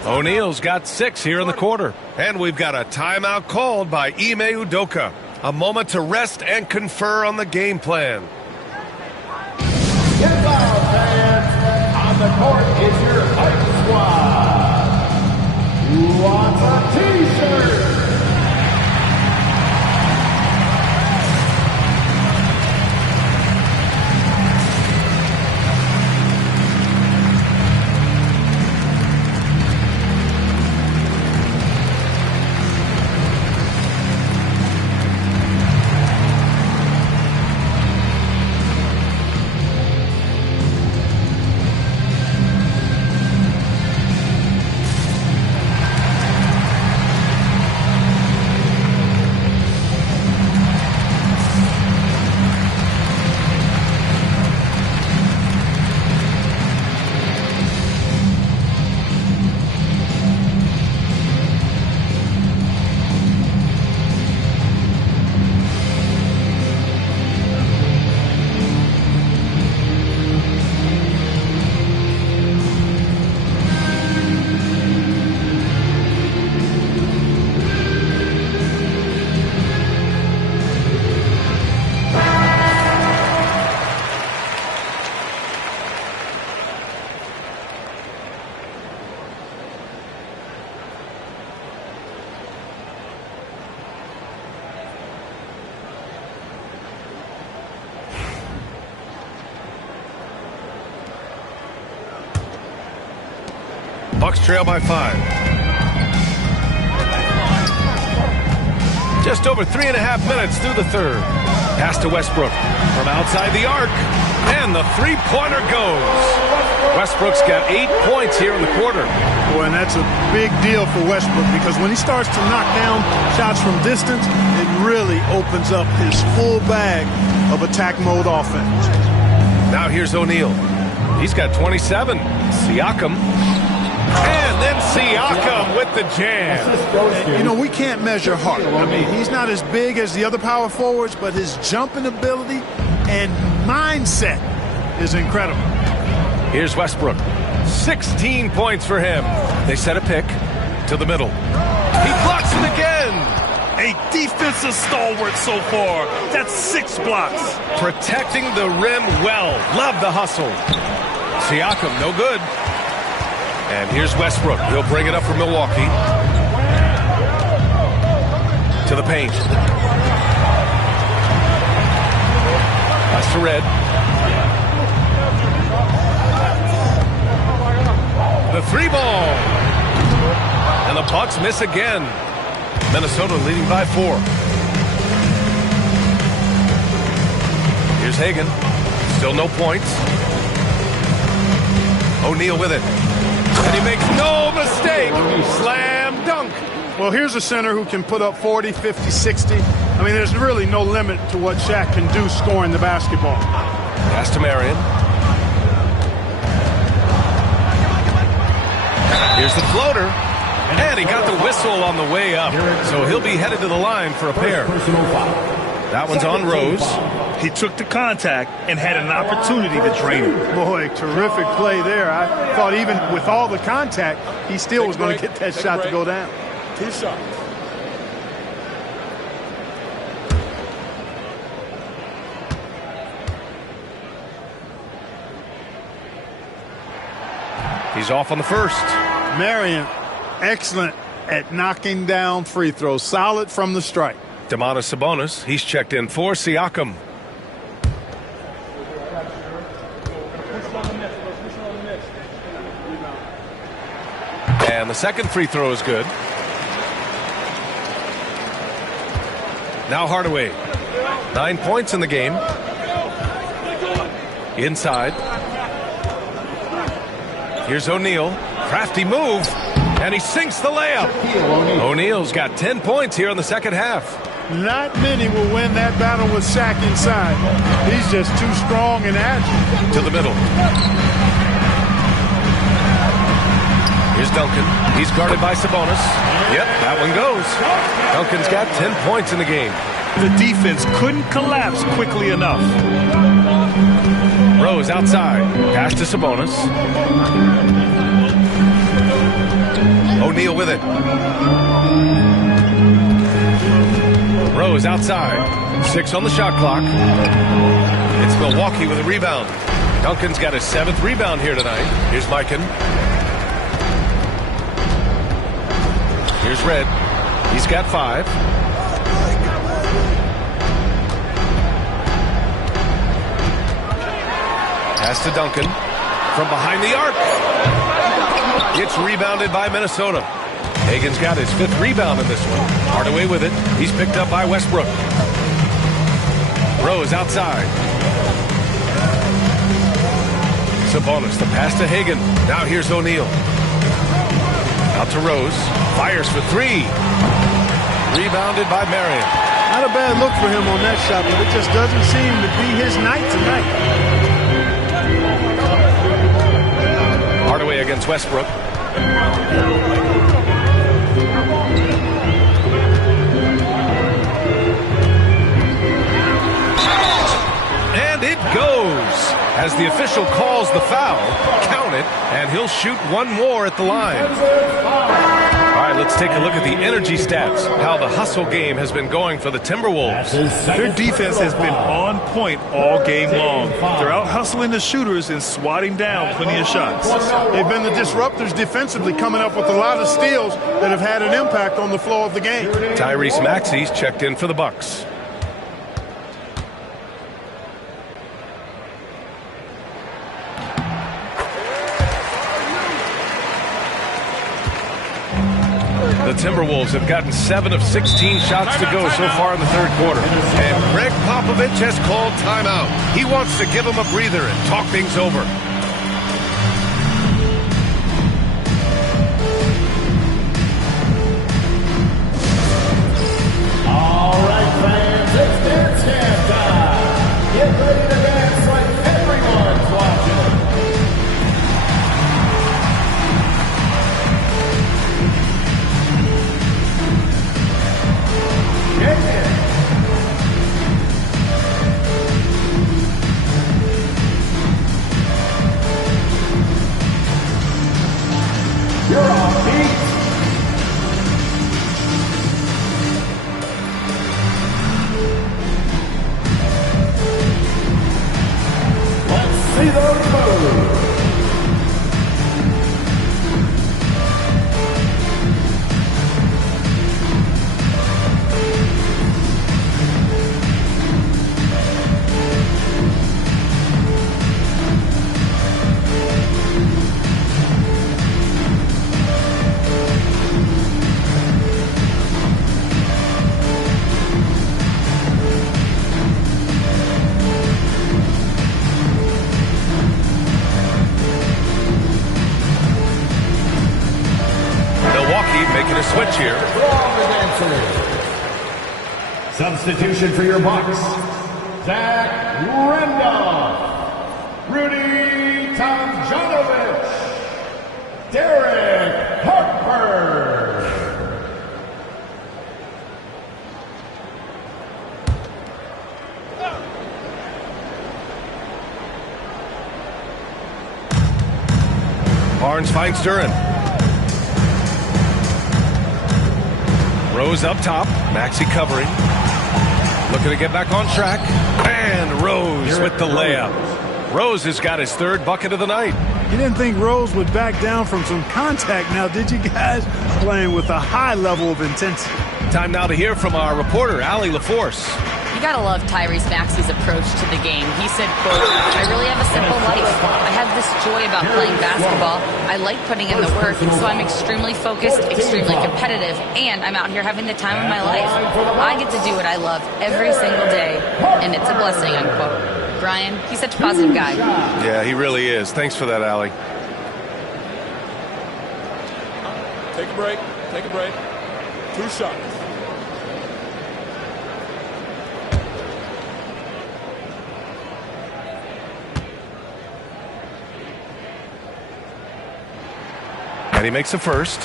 O'Neal's got 6 here in the quarter. And we've got a timeout called by Ime Udoka. A moment to rest and confer on the game plan. Get loud, fans. On the court is your hype squad. Who wants T-shirt. Bucks trail by 5. Just over 3.5 minutes through the third. Pass to Westbrook from outside the arc. And the three-pointer goes. Westbrook's got 8 points here in the quarter. Boy, and that's a big deal for Westbrook because when he starts to knock down shots from distance, it really opens up his full bag of attack mode offense. Now here's O'Neal. He's got 27. Siakam. And then Siakam with the jam. You know, we can't measure heart. I mean, he's not as big as the other power forwards, but his jumping ability and mindset is incredible. Here's Westbrook. 16 points for him. They set a pick to the middle. He blocks it again. A defensive stalwart so far. That's 6 blocks. Protecting the rim well. Love the hustle. Siakam, no good. And here's Westbrook. He'll bring it up for Milwaukee. To the paint. Pass to Red. The 3-ball. And the Bucks miss again. Minnesota leading by 4. Here's Hagan. Still no points. O'Neal with it. And he makes no mistake. Slam dunk. Well, here's a center who can put up 40, 50, 60. I mean, there's really no limit to what Shaq can do scoring the basketball. Pass to Marion. Here's the floater. And he got the whistle on the way up. So he'll be headed to the line for a pair. That one's on Rose. He took the contact and had an opportunity to drain it. Boy, terrific play there. I thought even with all the contact, he still was going to get that shot to go down. 2 shots. He's off on the first. Marion, excellent at knocking down free throws. Solid from the strike. Domantas Sabonis, he's checked in for Siakam. And the second free throw is good. Now Hardaway. 9 points in the game. Inside. Here's O'Neal. Crafty move. And he sinks the layup. O'Neal's got 10 points here in the second half. Not many will win that battle with Shaq inside. He's just too strong and agile. To the middle. Here's Duncan. He's guarded by Sabonis. Yep, that one goes. Duncan's got 10 points in the game. The defense couldn't collapse quickly enough. Rose outside. Pass to Sabonis. O'Neal with it. Rose outside. 6 on the shot clock. It's Milwaukee with a rebound. Duncan's got his 7th rebound here tonight. Here's Mikan. Here's Red. He's got 5. Pass to Duncan. From behind the arc. It's rebounded by Minnesota. Hagen's got his 5th rebound in this one. Hardaway with it. He's picked up by Westbrook. Rose outside. Sabonis, the pass to Hagen. Now here's O'Neal. Out to Rose. Fires for 3. Rebounded by Marion. Not a bad look for him on that shot, but it just doesn't seem to be his night tonight. Hardaway against Westbrook. And it goes. As the official calls the foul, count it, and he'll shoot one more at the line. All right, let's take a look at the energy stats, how the hustle game has been going for the Timberwolves. Their defense has been on point all game long. They're out hustling the shooters and swatting down plenty of shots. They've been the disruptors defensively, coming up with a lot of steals that have had an impact on the flow of the game. Tyrese Maxey's checked in for the Bucks. The Timberwolves have gotten 7 of 16 shots to go so far in the 3rd quarter. And Greg Popovich has called timeout. He wants to give them a breather and talk things over. All right, fans, it's dance camp time. Get ready to dance like everyone's watching. You're on beat. Let's see those moves. Making a switch here. Substitution for your Bucks. Zach Randolph. Rudy Tomjanovich. Derek Harper. Barnes finds Durant. Rose up top. Maxey covering. Looking to get back on track. And Rose with the layup. Rose has got his 3rd bucket of the night. You didn't think Rose would back down from some contact now, did you guys? Playing with a high level of intensity. Time now to hear from our reporter, Allie LaForce. You gotta love Tyrese Maxey's approach to the game. He said, quote, I really have a simple life. I have this joy about playing basketball. I like putting in the work, so I'm extremely focused, extremely competitive, and I'm out here having the time of my life. I get to do what I love every single day, and it's a blessing, unquote. Brian, he's such a positive guy. Yeah, he really is. Thanks for that, Allie. Take a break. Take a break. 2 shots. And he makes a first.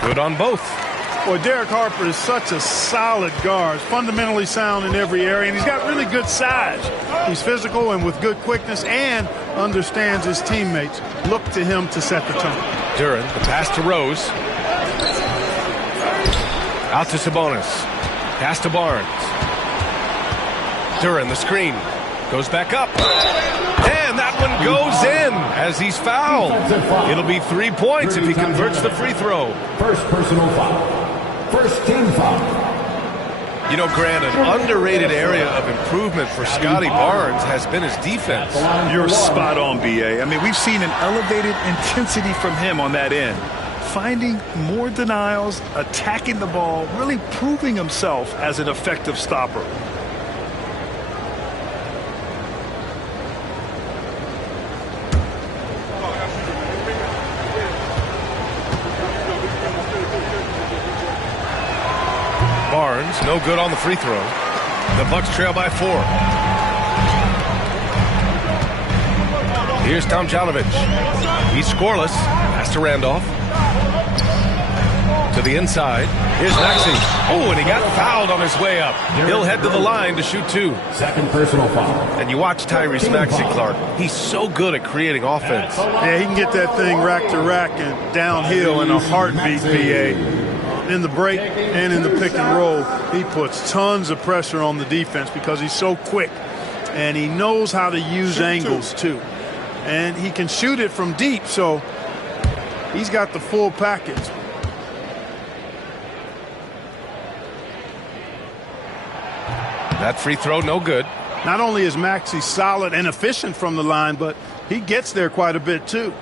Good on both. Boy, Derek Harper is such a solid guard, fundamentally sound in every area, and he's got really good size. He's physical and with good quickness and understands his teammates. Look to him to set the tone. Duran, the pass to Rose. Out to Sabonis. Pass to Barnes. Duran, the screen. Goes back up. And that one goes in as he's fouled. It'll be 3 points if he converts the free throw. First personal foul. First team foul. You know, Grant, an underrated area of improvement for Scotty Barnes has been his defense. You're spot on, B.A. I mean, we've seen an elevated intensity from him on that end. Finding more denials, attacking the ball, really proving himself as an effective stopper. Barnes, no good on the free throw. The Bucks trail by 4. Here's Tomjanovich. He's scoreless. Pass to Randolph. To the inside. Here's Maxey. Oh, and he got fouled on his way up. He'll head to the line to shoot 2. Second personal foul. And you watch Tyrese Maxey, Clark. He's so good at creating offense. Yeah, he can get that thing rack to rack and downhill in a heartbeat, B.A. In the break and in the pick and roll, he puts tons of pressure on the defense because he's so quick. And he knows how to use angles, too. And he can shoot it from deep, so he's got the full package. That free throw, no good. Not only is Maxey solid and efficient from the line, but he gets there quite a bit, too.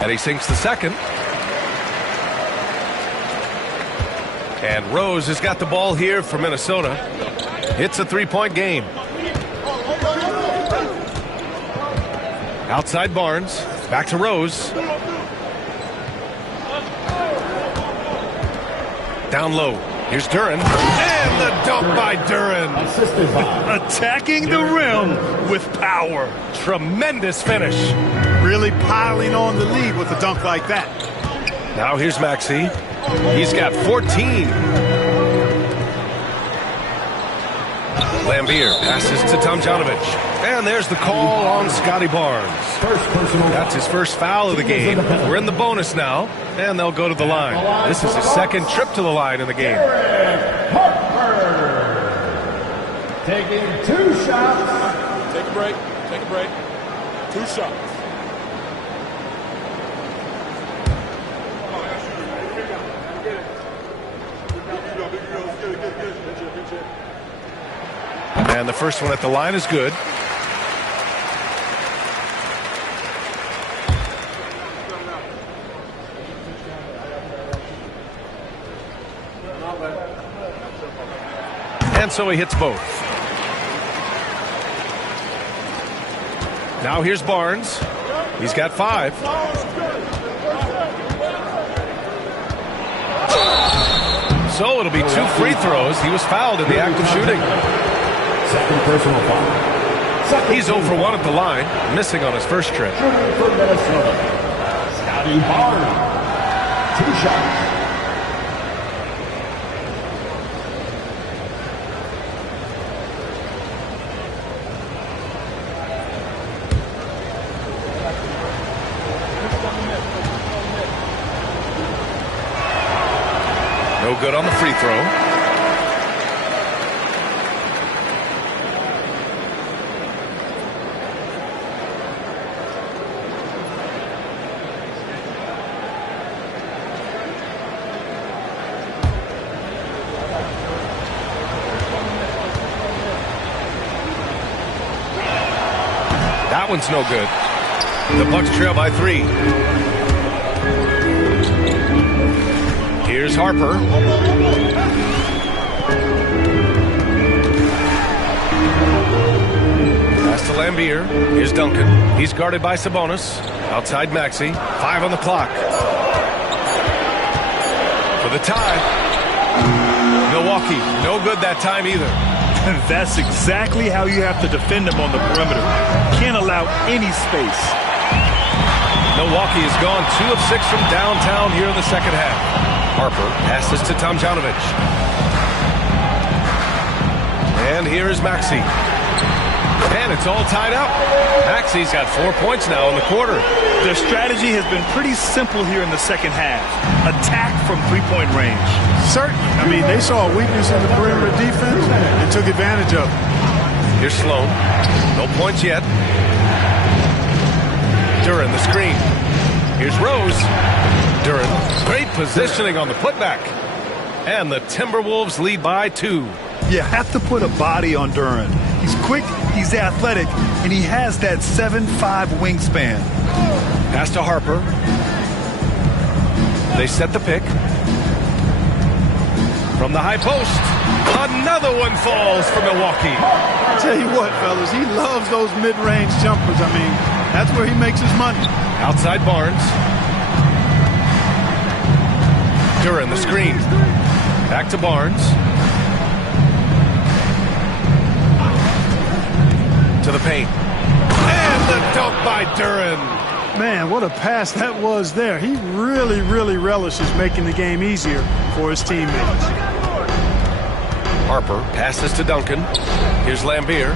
And he sinks the second. And Rose has got the ball here for Minnesota. It's a 3-point game. Outside Barnes. Back to Rose. Down low. Here's Duran. And the dunk by Duran. Attacking the rim with power. Tremendous finish. Really piling on the lead with a dunk like that. Now here's Maxey. He's got 14. Lambier passes to Tomjanovich. And there's the call on Scotty Barnes. That's his first foul of the game. We're in the bonus now, and they'll go to the line. This is his second trip to the line in the game. Taking 2 shots. Take a break. Take a break. 2 shots. And the first one at the line is good. And so he hits both. Now here's Barnes. He's got 5. So it'll be 2 free throws. He was fouled in the act of shooting. Second personal foul. He's 0 for 1 at the line, missing on his first trip. Shooting for Minnesota, Scotty Barnes. 2 shots. No good on the free throw. That one's no good. The Bucks trail by 3. Here's Harper. Pass to Lambier. Here's Duncan. He's guarded by Sabonis. Outside Maxey. 5 on the clock. For the tie. Milwaukee, no good that time either. That's exactly how you have to defend them on the perimeter. Can't allow any space. Milwaukee has gone 2 of 6 from downtown here in the second half. Harper passes to Tomljanovic. And here is Maxey. And it's all tied up. Maxey's got 4 points now in the quarter. Their strategy has been pretty simple here in the second half. Attack from three-point range. Certainly. I mean, they saw a weakness in the perimeter defense and took advantage of it. Here's Sloan. No points yet. Duran, the screen. Here's Rose. Duran, great positioning on the putback. And the Timberwolves lead by 2. You have to put a body on Duran. He's quick, he's athletic, and he has that 7'5" wingspan. Pass to Harper. They set the pick. From the high post. Another one falls for Milwaukee. I'll tell you what, fellas, he loves those mid-range jumpers. I mean, that's where he makes his money. Outside Barnes. Duran, the screen. Back to Barnes. To the paint. And the dunk by Duran. Man, what a pass that was there. He really, really relishes making the game easier for his teammates. Harper passes to Duncan. Here's Lambier.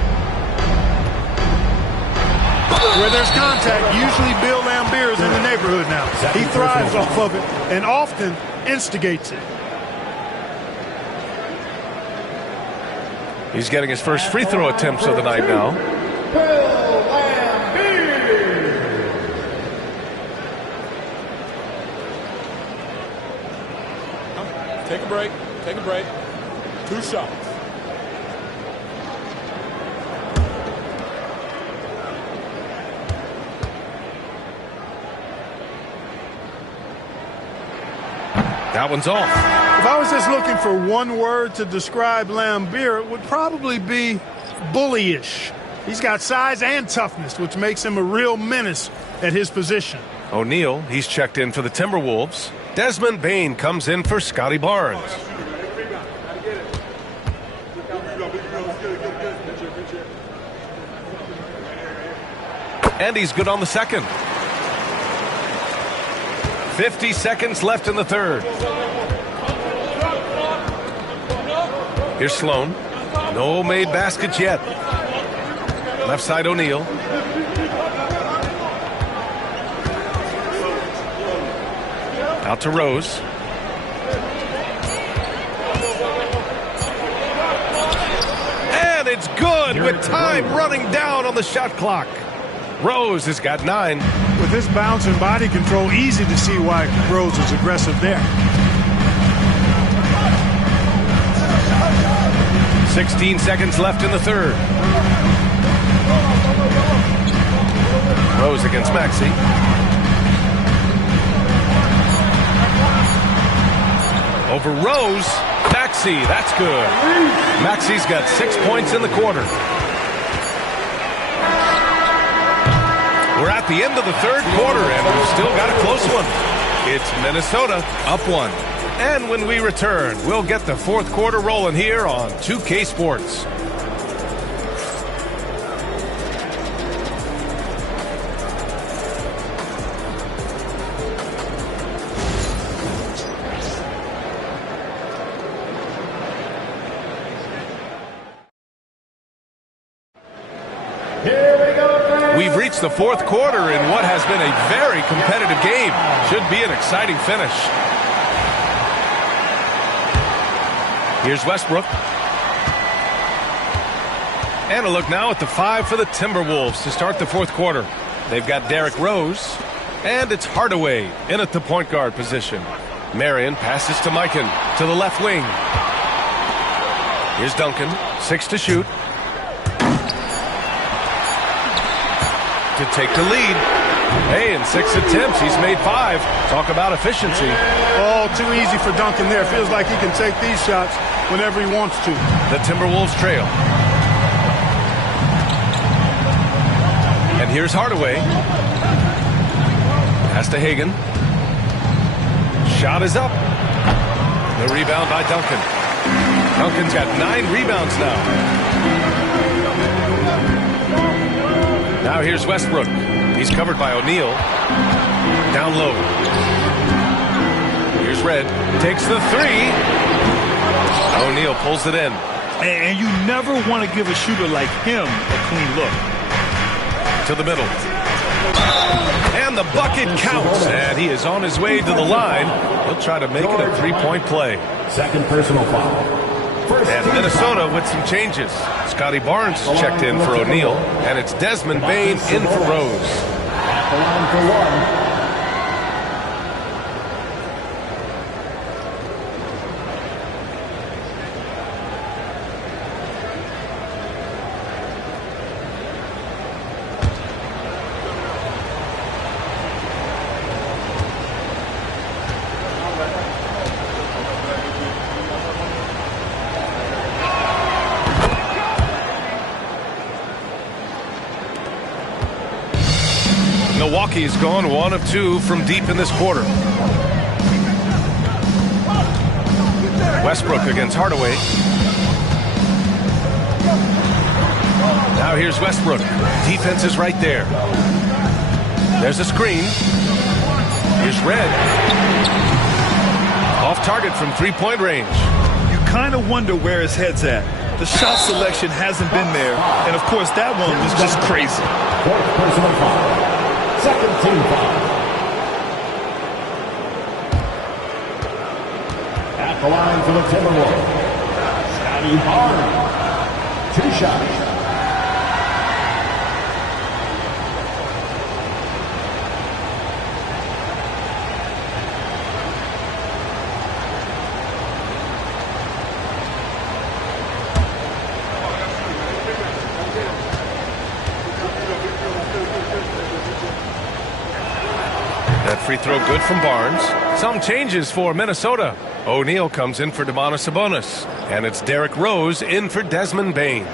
Where there's contact, usually Bill Lambier is in the neighborhood now. He thrives off of it and often instigates it. He's getting his first free throw attempts of the night now. Take a break. Take a break. 2 shots. That one's off. If I was just looking for one word to describe Lambier, it would probably be bullyish. He's got size and toughness, which makes him a real menace at his position. O'Neal, he's checked in for the Timberwolves. Desmond Bane comes in for Scotty Barnes. And he's good on the second. 50 seconds left in the third. Here's Sloan. No made baskets yet. Left side O'Neal. Out to Rose. And it's good with time running down on the shot clock. Rose has got 9. With his bounce and body control, easy to see why Rose is aggressive there. 16 seconds left in the third. Rose against Maxey. Over Rose. Maxey, that's good. Maxey's got 6 points in the quarter. We're at the end of the third quarter, and we've still got a close one. It's Minnesota up 1. And when we return, we'll get the fourth quarter rolling here on 2K Sports. We've reached the fourth quarter in what has been a very competitive game. Should be an exciting finish. Here's Westbrook. And a look now at the 5 for the Timberwolves to start the fourth quarter. They've got Derrick Rose. And it's Hardaway in at the point guard position. Marion passes to Mikan to the left wing. Here's Duncan. 6 to shoot. To take the lead. Hey, in 6 attempts, he's made 5. Talk about efficiency. Oh, too easy for Duncan there. Feels like he can take these shots whenever he wants to. The Timberwolves trail. And here's Hardaway. Pass to Hagan. Shot is up. The rebound by Duncan. Duncan's got 9 rebounds now. Now here's Westbrook. He's covered by O'Neal. Down low. Here's Red. Takes the 3. O'Neal pulls it in. And you never want to give a shooter like him a clean look. To the middle. And the bucket counts. And he is on his way to the line. He'll try to make it a 3-point play. Second personal foul. And Minnesota with some changes. Scotty Barnes checked in for O'Neal. And it's Desmond Bane in for Rose. At the line for one. Milwaukee's gone 1 of 2 from deep in this quarter. Westbrook against Hardaway. Now here's Westbrook. Defense is right there. There's a screen. Here's Red. Off target from 3-point range. You kind of wonder where his head's at. The shot selection hasn't been there. And, of course, that one was just crazy. Fourth personal foul. Second team foul. At the line for the Timberwolves, Scotty Barnes. 2 shots. That free throw good from Barnes. Some changes for Minnesota. O'Neal comes in for Domantas Sabonis. And it's Derrick Rose in for Desmond Bane.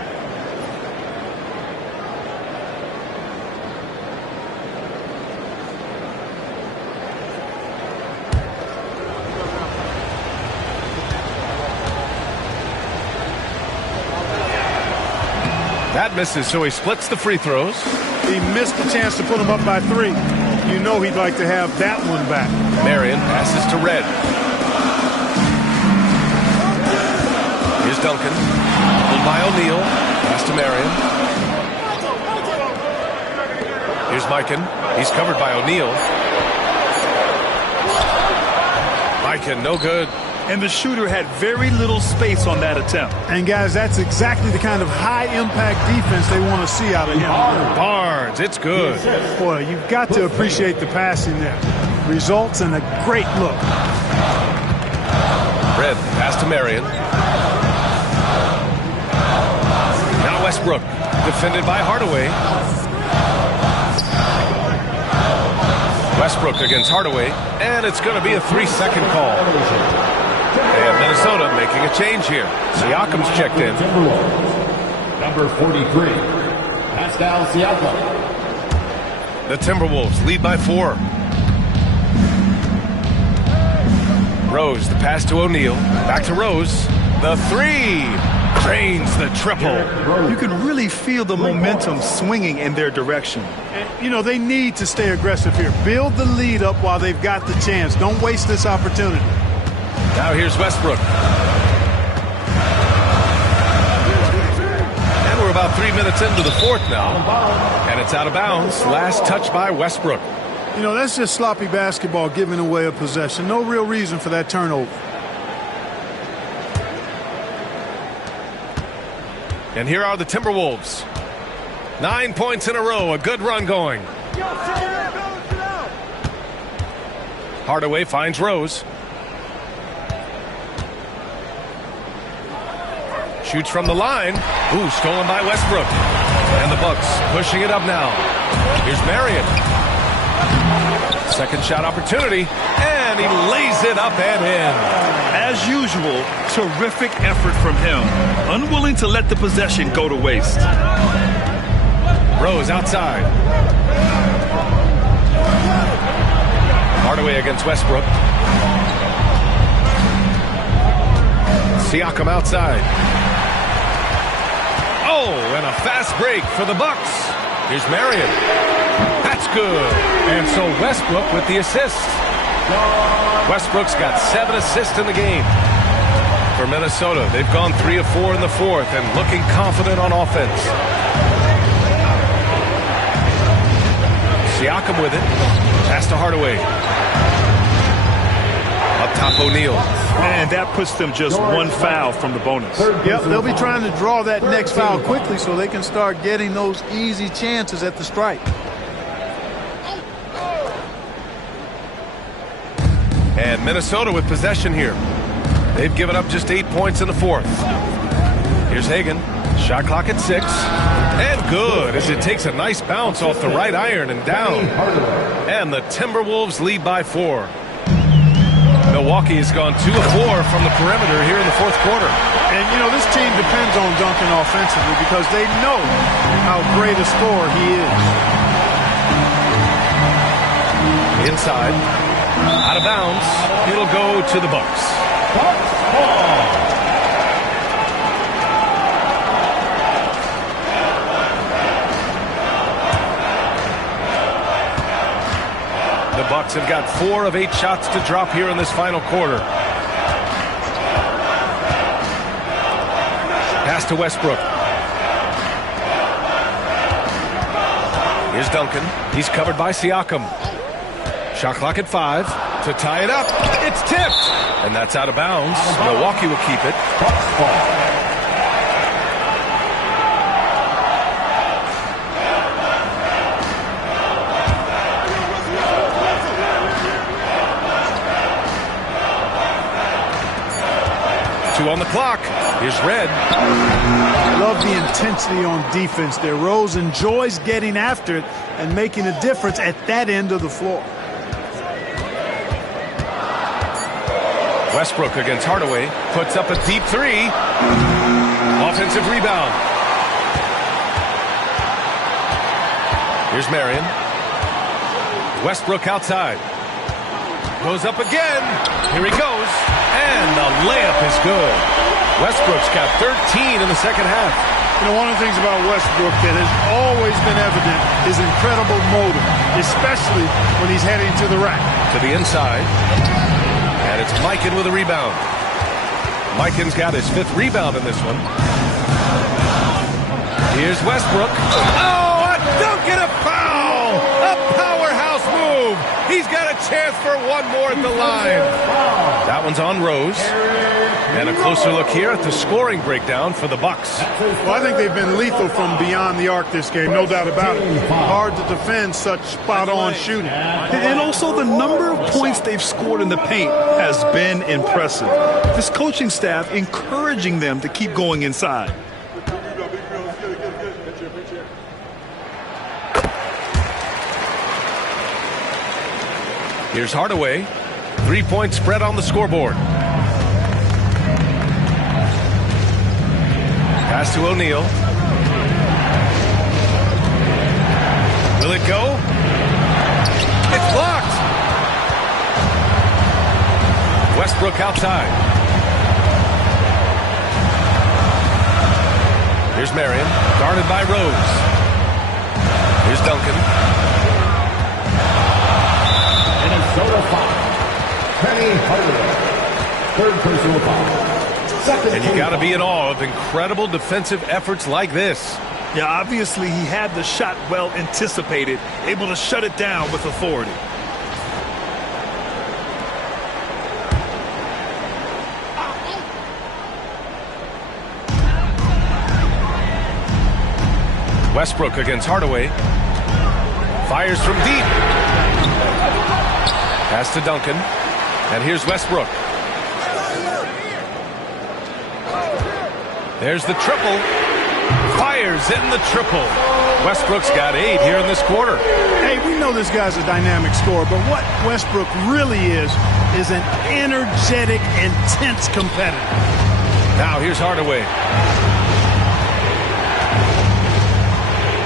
That misses, so he splits the free throws. He missed the chance to put him up by 3. You know he'd like to have that one back. Marion passes to Red. Here's Duncan. Pulled by O'Neal. Pass to Marion. Here's Mikan. He's covered by O'Neal. Mikan, no good. And the shooter had very little space on that attempt. And, guys, that's exactly the kind of high-impact defense they want to see out of him. Barnes, it's good. Boy, you've got to appreciate the passing there. Results in a great look. Red, pass to Marion. Now Westbrook, defended by Hardaway. Westbrook against Hardaway, and it's going to be a 3-second call. And Minnesota making a change here. Siakam's checked in. Number 43, Pascal Siakam. The Timberwolves lead by 4. Rose, the pass to O'Neal. Back to Rose. The 3. Drains the triple. You can really feel the momentum swinging in their direction. And, you know, they need to stay aggressive here. Build the lead up while they've got the chance. Don't waste this opportunity. Now here's Westbrook. And we're about 3 minutes into the fourth now. And it's out of bounds. Last touch by Westbrook. You know, that's just sloppy basketball, giving away a possession. No real reason for that turnover. And here are the Timberwolves. 9 points in a row. A good run going. Hardaway finds Rose. Shoots from the line. Ooh, stolen by Westbrook. And the Bucks pushing it up now. Here's Marion. Second shot opportunity. And he lays it up and in. As usual, terrific effort from him. Unwilling to let the possession go to waste. Rose outside. Hardaway against Westbrook. Siakam outside. Oh, and a fast break for the Bucks. Here's Marion. That's good. And so Westbrook with the assist. Westbrook's got 7 assists in the game. For Minnesota, they've gone 3 of 4 in the fourth and looking confident on offense. Siakam with it. Pass to Hardaway. Up top, O'Neal. And that puts them just 1 foul from the bonus. Yep, they'll be trying to draw that next foul quickly so they can start getting those easy chances at the stripe. And Minnesota with possession here. They've given up just 8 points in the fourth. Here's Hagan. Shot clock at 6. And good as it takes a nice bounce off the right iron and down. And the Timberwolves lead by 4. Milwaukee has gone 2 of 4 from the perimeter here in the fourth quarter. And, you know, this team depends on Duncan offensively because they know how great a scorer he is. Inside. Out of bounds. It'll go to the Bucks. The Bucks have got 4 of 8 shots to drop here in this final quarter. Pass to Westbrook. Here's Duncan. He's covered by Siakam. Shot clock at 5 to tie it up. It's tipped. And that's out of bounds. Milwaukee will keep it. On the clock. Here's Red. Love the intensity on defense there. Rose enjoys getting after it and making a difference at that end of the floor. Westbrook against Hardaway. Puts up a deep 3. Offensive rebound. Here's Marion. Westbrook outside. Goes up again. Here he goes. And the layup is good. Westbrook's got 13 in the second half. You know, one of the things about Westbrook that has always been evident is incredible motor, especially when he's heading to the rack. To the inside. And it's Mikan with a rebound. Mikan's got his 5th rebound in this one. Here's Westbrook. Oh, a dunk and a foul! A powerhouse move! He's got a chance for one more at the line. That one's on Rose. And a closer look here at the scoring breakdown for the Bucks. Well, I think they've been lethal from beyond the arc this game, no doubt about it. Hard to defend such spot-on shooting. And also the number of points they've scored in the paint has been impressive. This coaching staff encouraging them to keep going inside. Here's Hardaway. 3-point spread on the scoreboard. Pass to O'Neal. Will it go? It's blocked. Westbrook outside. Here's Marion, guarded by Rose. Here's Duncan. Minnesota foul. Penny Hardaway. 3rd personal foul. And you got to be in awe of incredible defensive efforts like this. Yeah, obviously he had the shot well anticipated, able to shut it down with authority. Westbrook against Hardaway. Fires from deep. Pass to Duncan. And here's Westbrook. There's the triple. Fires in the triple. Westbrook's got 8 here in this quarter. Hey, we know this guy's a dynamic scorer, but what Westbrook really is an energetic, intense competitor. Now here's Hardaway.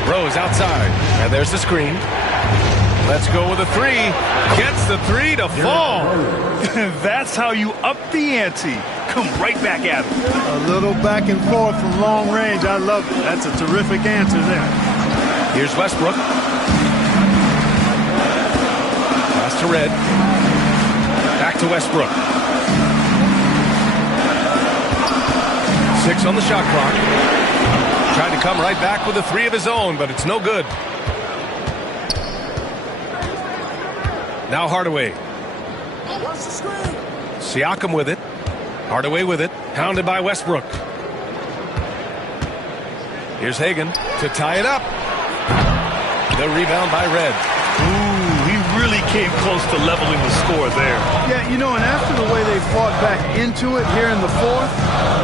Rose outside. And there's the screen. Let's go with a three. Gets the three to fall. That's how you up the ante. Come right back at him. A little back and forth from long range. I love it. That's a terrific answer there. Here's Westbrook. Pass to Red. Back to Westbrook. 6 on the shot clock. Trying to come right back with a three of his own, but it's no good. Now Hardaway. Siakam with it. Hardaway with it. Pounded by Westbrook. Here's Hagan to tie it up. The rebound by Red. Ooh, he really came close to leveling the score there. Yeah, you know, and after the way they fought back into it here in the fourth,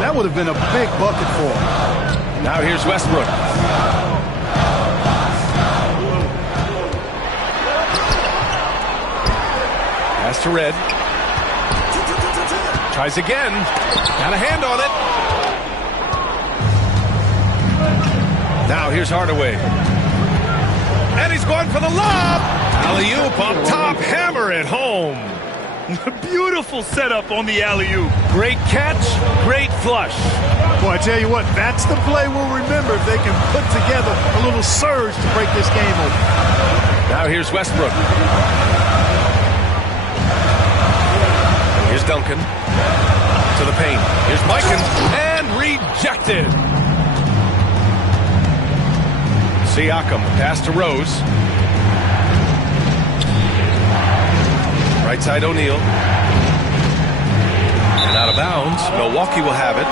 that would have been a big bucket for him. Now here's Westbrook. Pass to Red. Tries again. Got a hand on it. Now here's Hardaway. And he's going for the lob. Alley-oop up top. Hammer it home. Beautiful setup on the alley-oop. Great catch. Great flush. Boy, I tell you what, that's the play we'll remember if they can put together a little surge to break this game open. Now here's Westbrook. Here's Duncan to the paint. Here's Mikan and rejected. Siakam pass to Rose. Right side O'Neal. And out of bounds. Milwaukee will have it.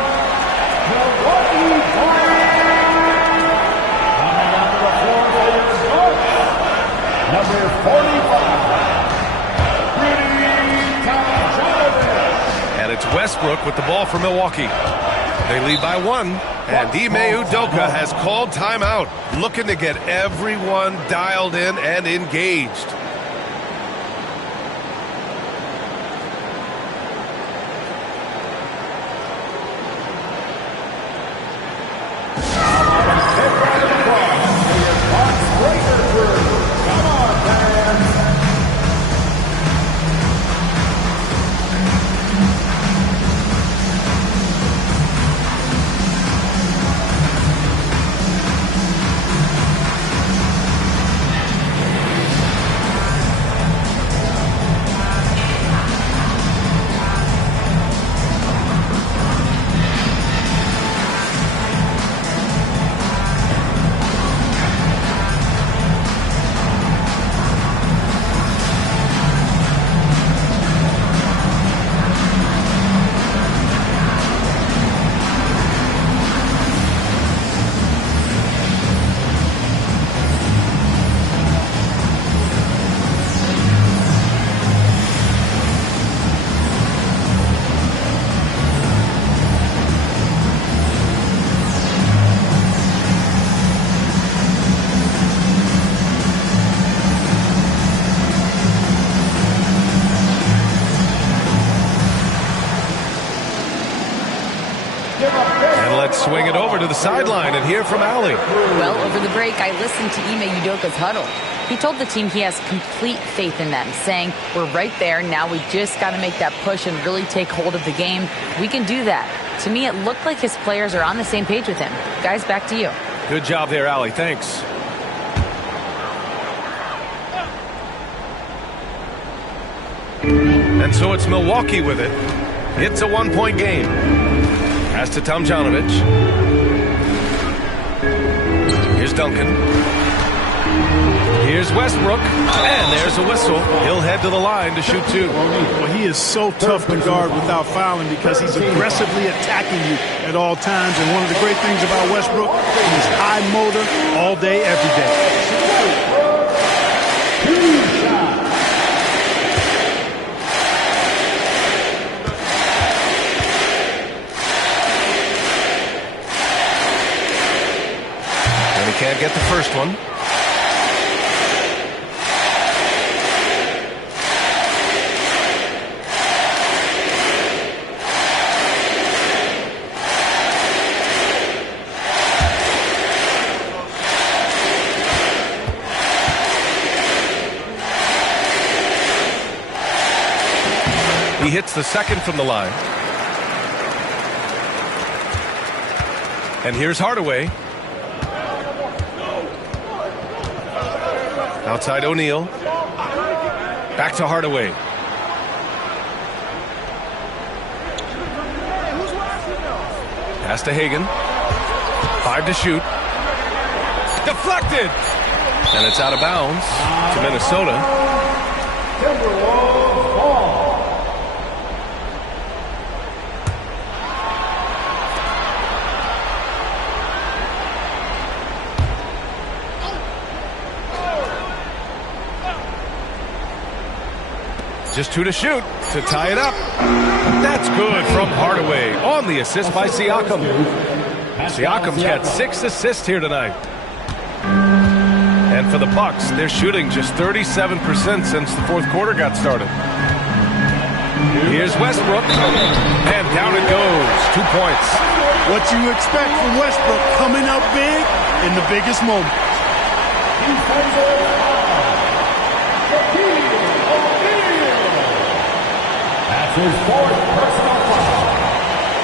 Number 45. And it's Westbrook with the ball for Milwaukee. They lead by 1. And Ime Udoka has called timeout. Looking to get everyone dialed in and engaged. And let's swing it over to the sideline and hear from Allie. Well, over the break, I listened to Ime Udoka's huddle. He told the team he has complete faith in them, saying, we're right there. Now we just got to make that push and really take hold of the game. We can do that. To me, it looked like his players are on the same page with him. Guys, back to you. Good job there, Allie. Thanks. And so it's Milwaukee with it. It's a one-point game. Pass to Tomjanovich. Here's Duncan. Here's Westbrook. And there's a whistle. He'll head to the line to shoot two. Well, he is so tough to guard without fouling because he's aggressively attacking you at all times. And one of the great things about Westbrook, he's high motor all day, every day. Can't get the first one. hits the second from the line. And here's Hardaway. Outside O'Neal. Back to Hardaway. Pass to Hagan. 5 to shoot. Deflected. And it's out of bounds to Minnesota. Just 2 to shoot to tie it up. That's good from Hardaway on the assist by Siakam. Siakam's got 6 assists here tonight. And for the Bucks, they're shooting just 37% since the fourth quarter got started. Here's Westbrook, and down it goes. 2 points. What you expect from Westbrook, coming up big in the biggest moments. That's his 4th personal foul.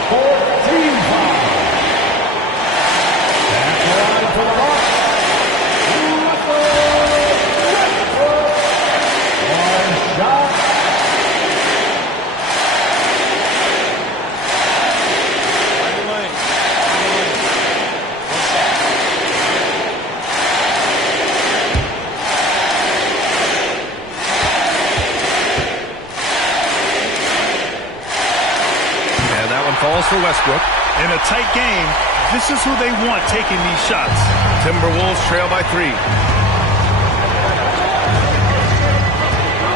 4th team foul. That's the line for the Bucks. One shot. Falls for Westbrook. In a tight game, this is who they want taking these shots. Timberwolves trail by 3.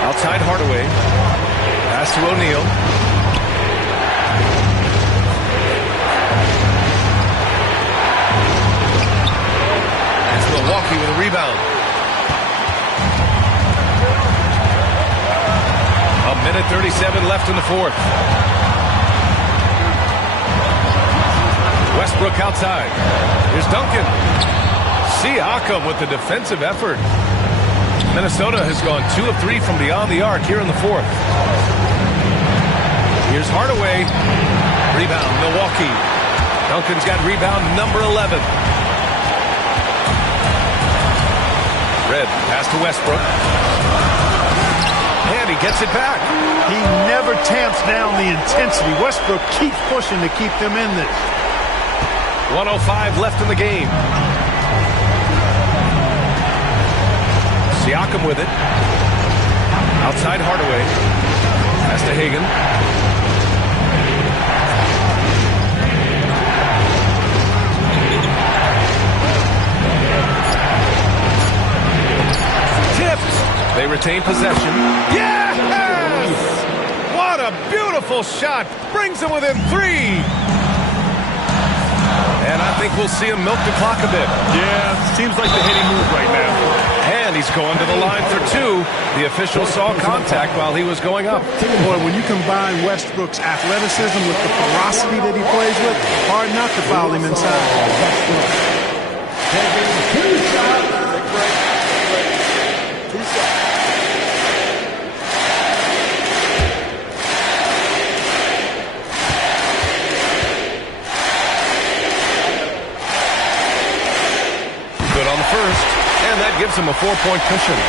Outside Hardaway. Pass to O'Neal. It's Milwaukee with a rebound. A minute 37 left in the fourth. Westbrook outside. Here's Duncan. Siakam with the defensive effort. Minnesota has gone 2 of 3 from beyond the arc here in the fourth. Here's Hardaway. Rebound, Milwaukee. Duncan's got rebound number 11. Red, pass to Westbrook. And he gets it back. He never tamps down the intensity. Westbrook keeps pushing to keep them in this. 1:05 left in the game. Siakam with it. Outside Hardaway. Pass to Hagan. Tipped. They retain possession. Yes! What a beautiful shot. Brings them within 3. And I think we'll see him milk the clock a bit. Yeah, seems like the hitting move right now. And he's going to the line for 2. The official saw contact while he was going up. Boy, when you combine Westbrook's athleticism with the ferocity that he plays with, hard not to foul him inside. Take a break. 2 shots. On the first, and that gives him a 4-point cushion.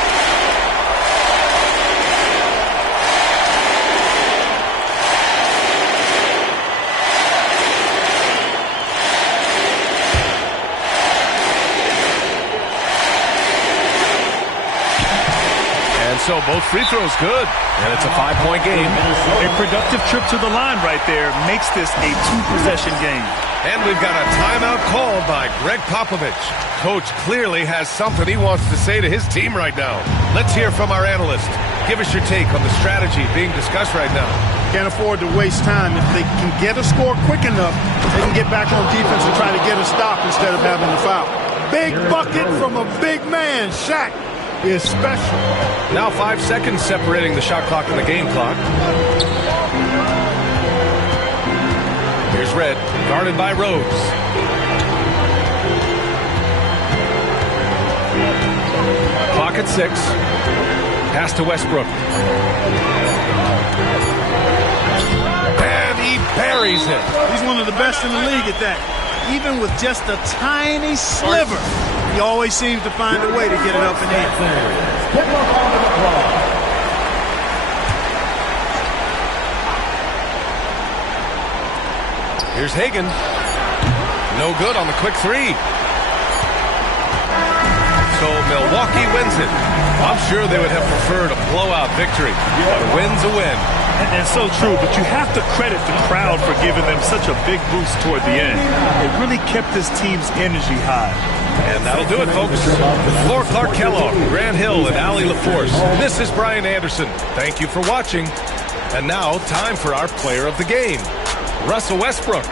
And so both free throws good, and it's a 5-point game. A productive trip to the line right there makes this a 2-possession game. And we've got a timeout called by Greg Popovich. Coach clearly has something he wants to say to his team right now. Let's hear from our analyst. Give us your take on the strategy being discussed right now. Can't afford to waste time. If they can get a score quick enough, they can get back on defense and try to get a stop instead of having to foul. Big bucket from a big man. Shaq is special. Now 5 seconds separating the shot clock and the game clock. Here's Red, guarded by Rose. Clock at 6. Pass to Westbrook. He buries it. He's one of the best in the league at that. Even with just a tiny sliver, he always seems to find a way to get it up and in. Here's Hagan. No good on the quick three. So Milwaukee wins it. I'm sure they would have preferred a blowout victory, but a win's a win. And so true, but you have to credit the crowd for giving them such a big boost toward the end. It really kept this team's energy high. And that'll do it, folks. For Clark Kellogg, Grant Hill, and Allie LaForce, this is Brian Anderson. Thank you for watching. And now, time for our player of the game, Russell Westbrook.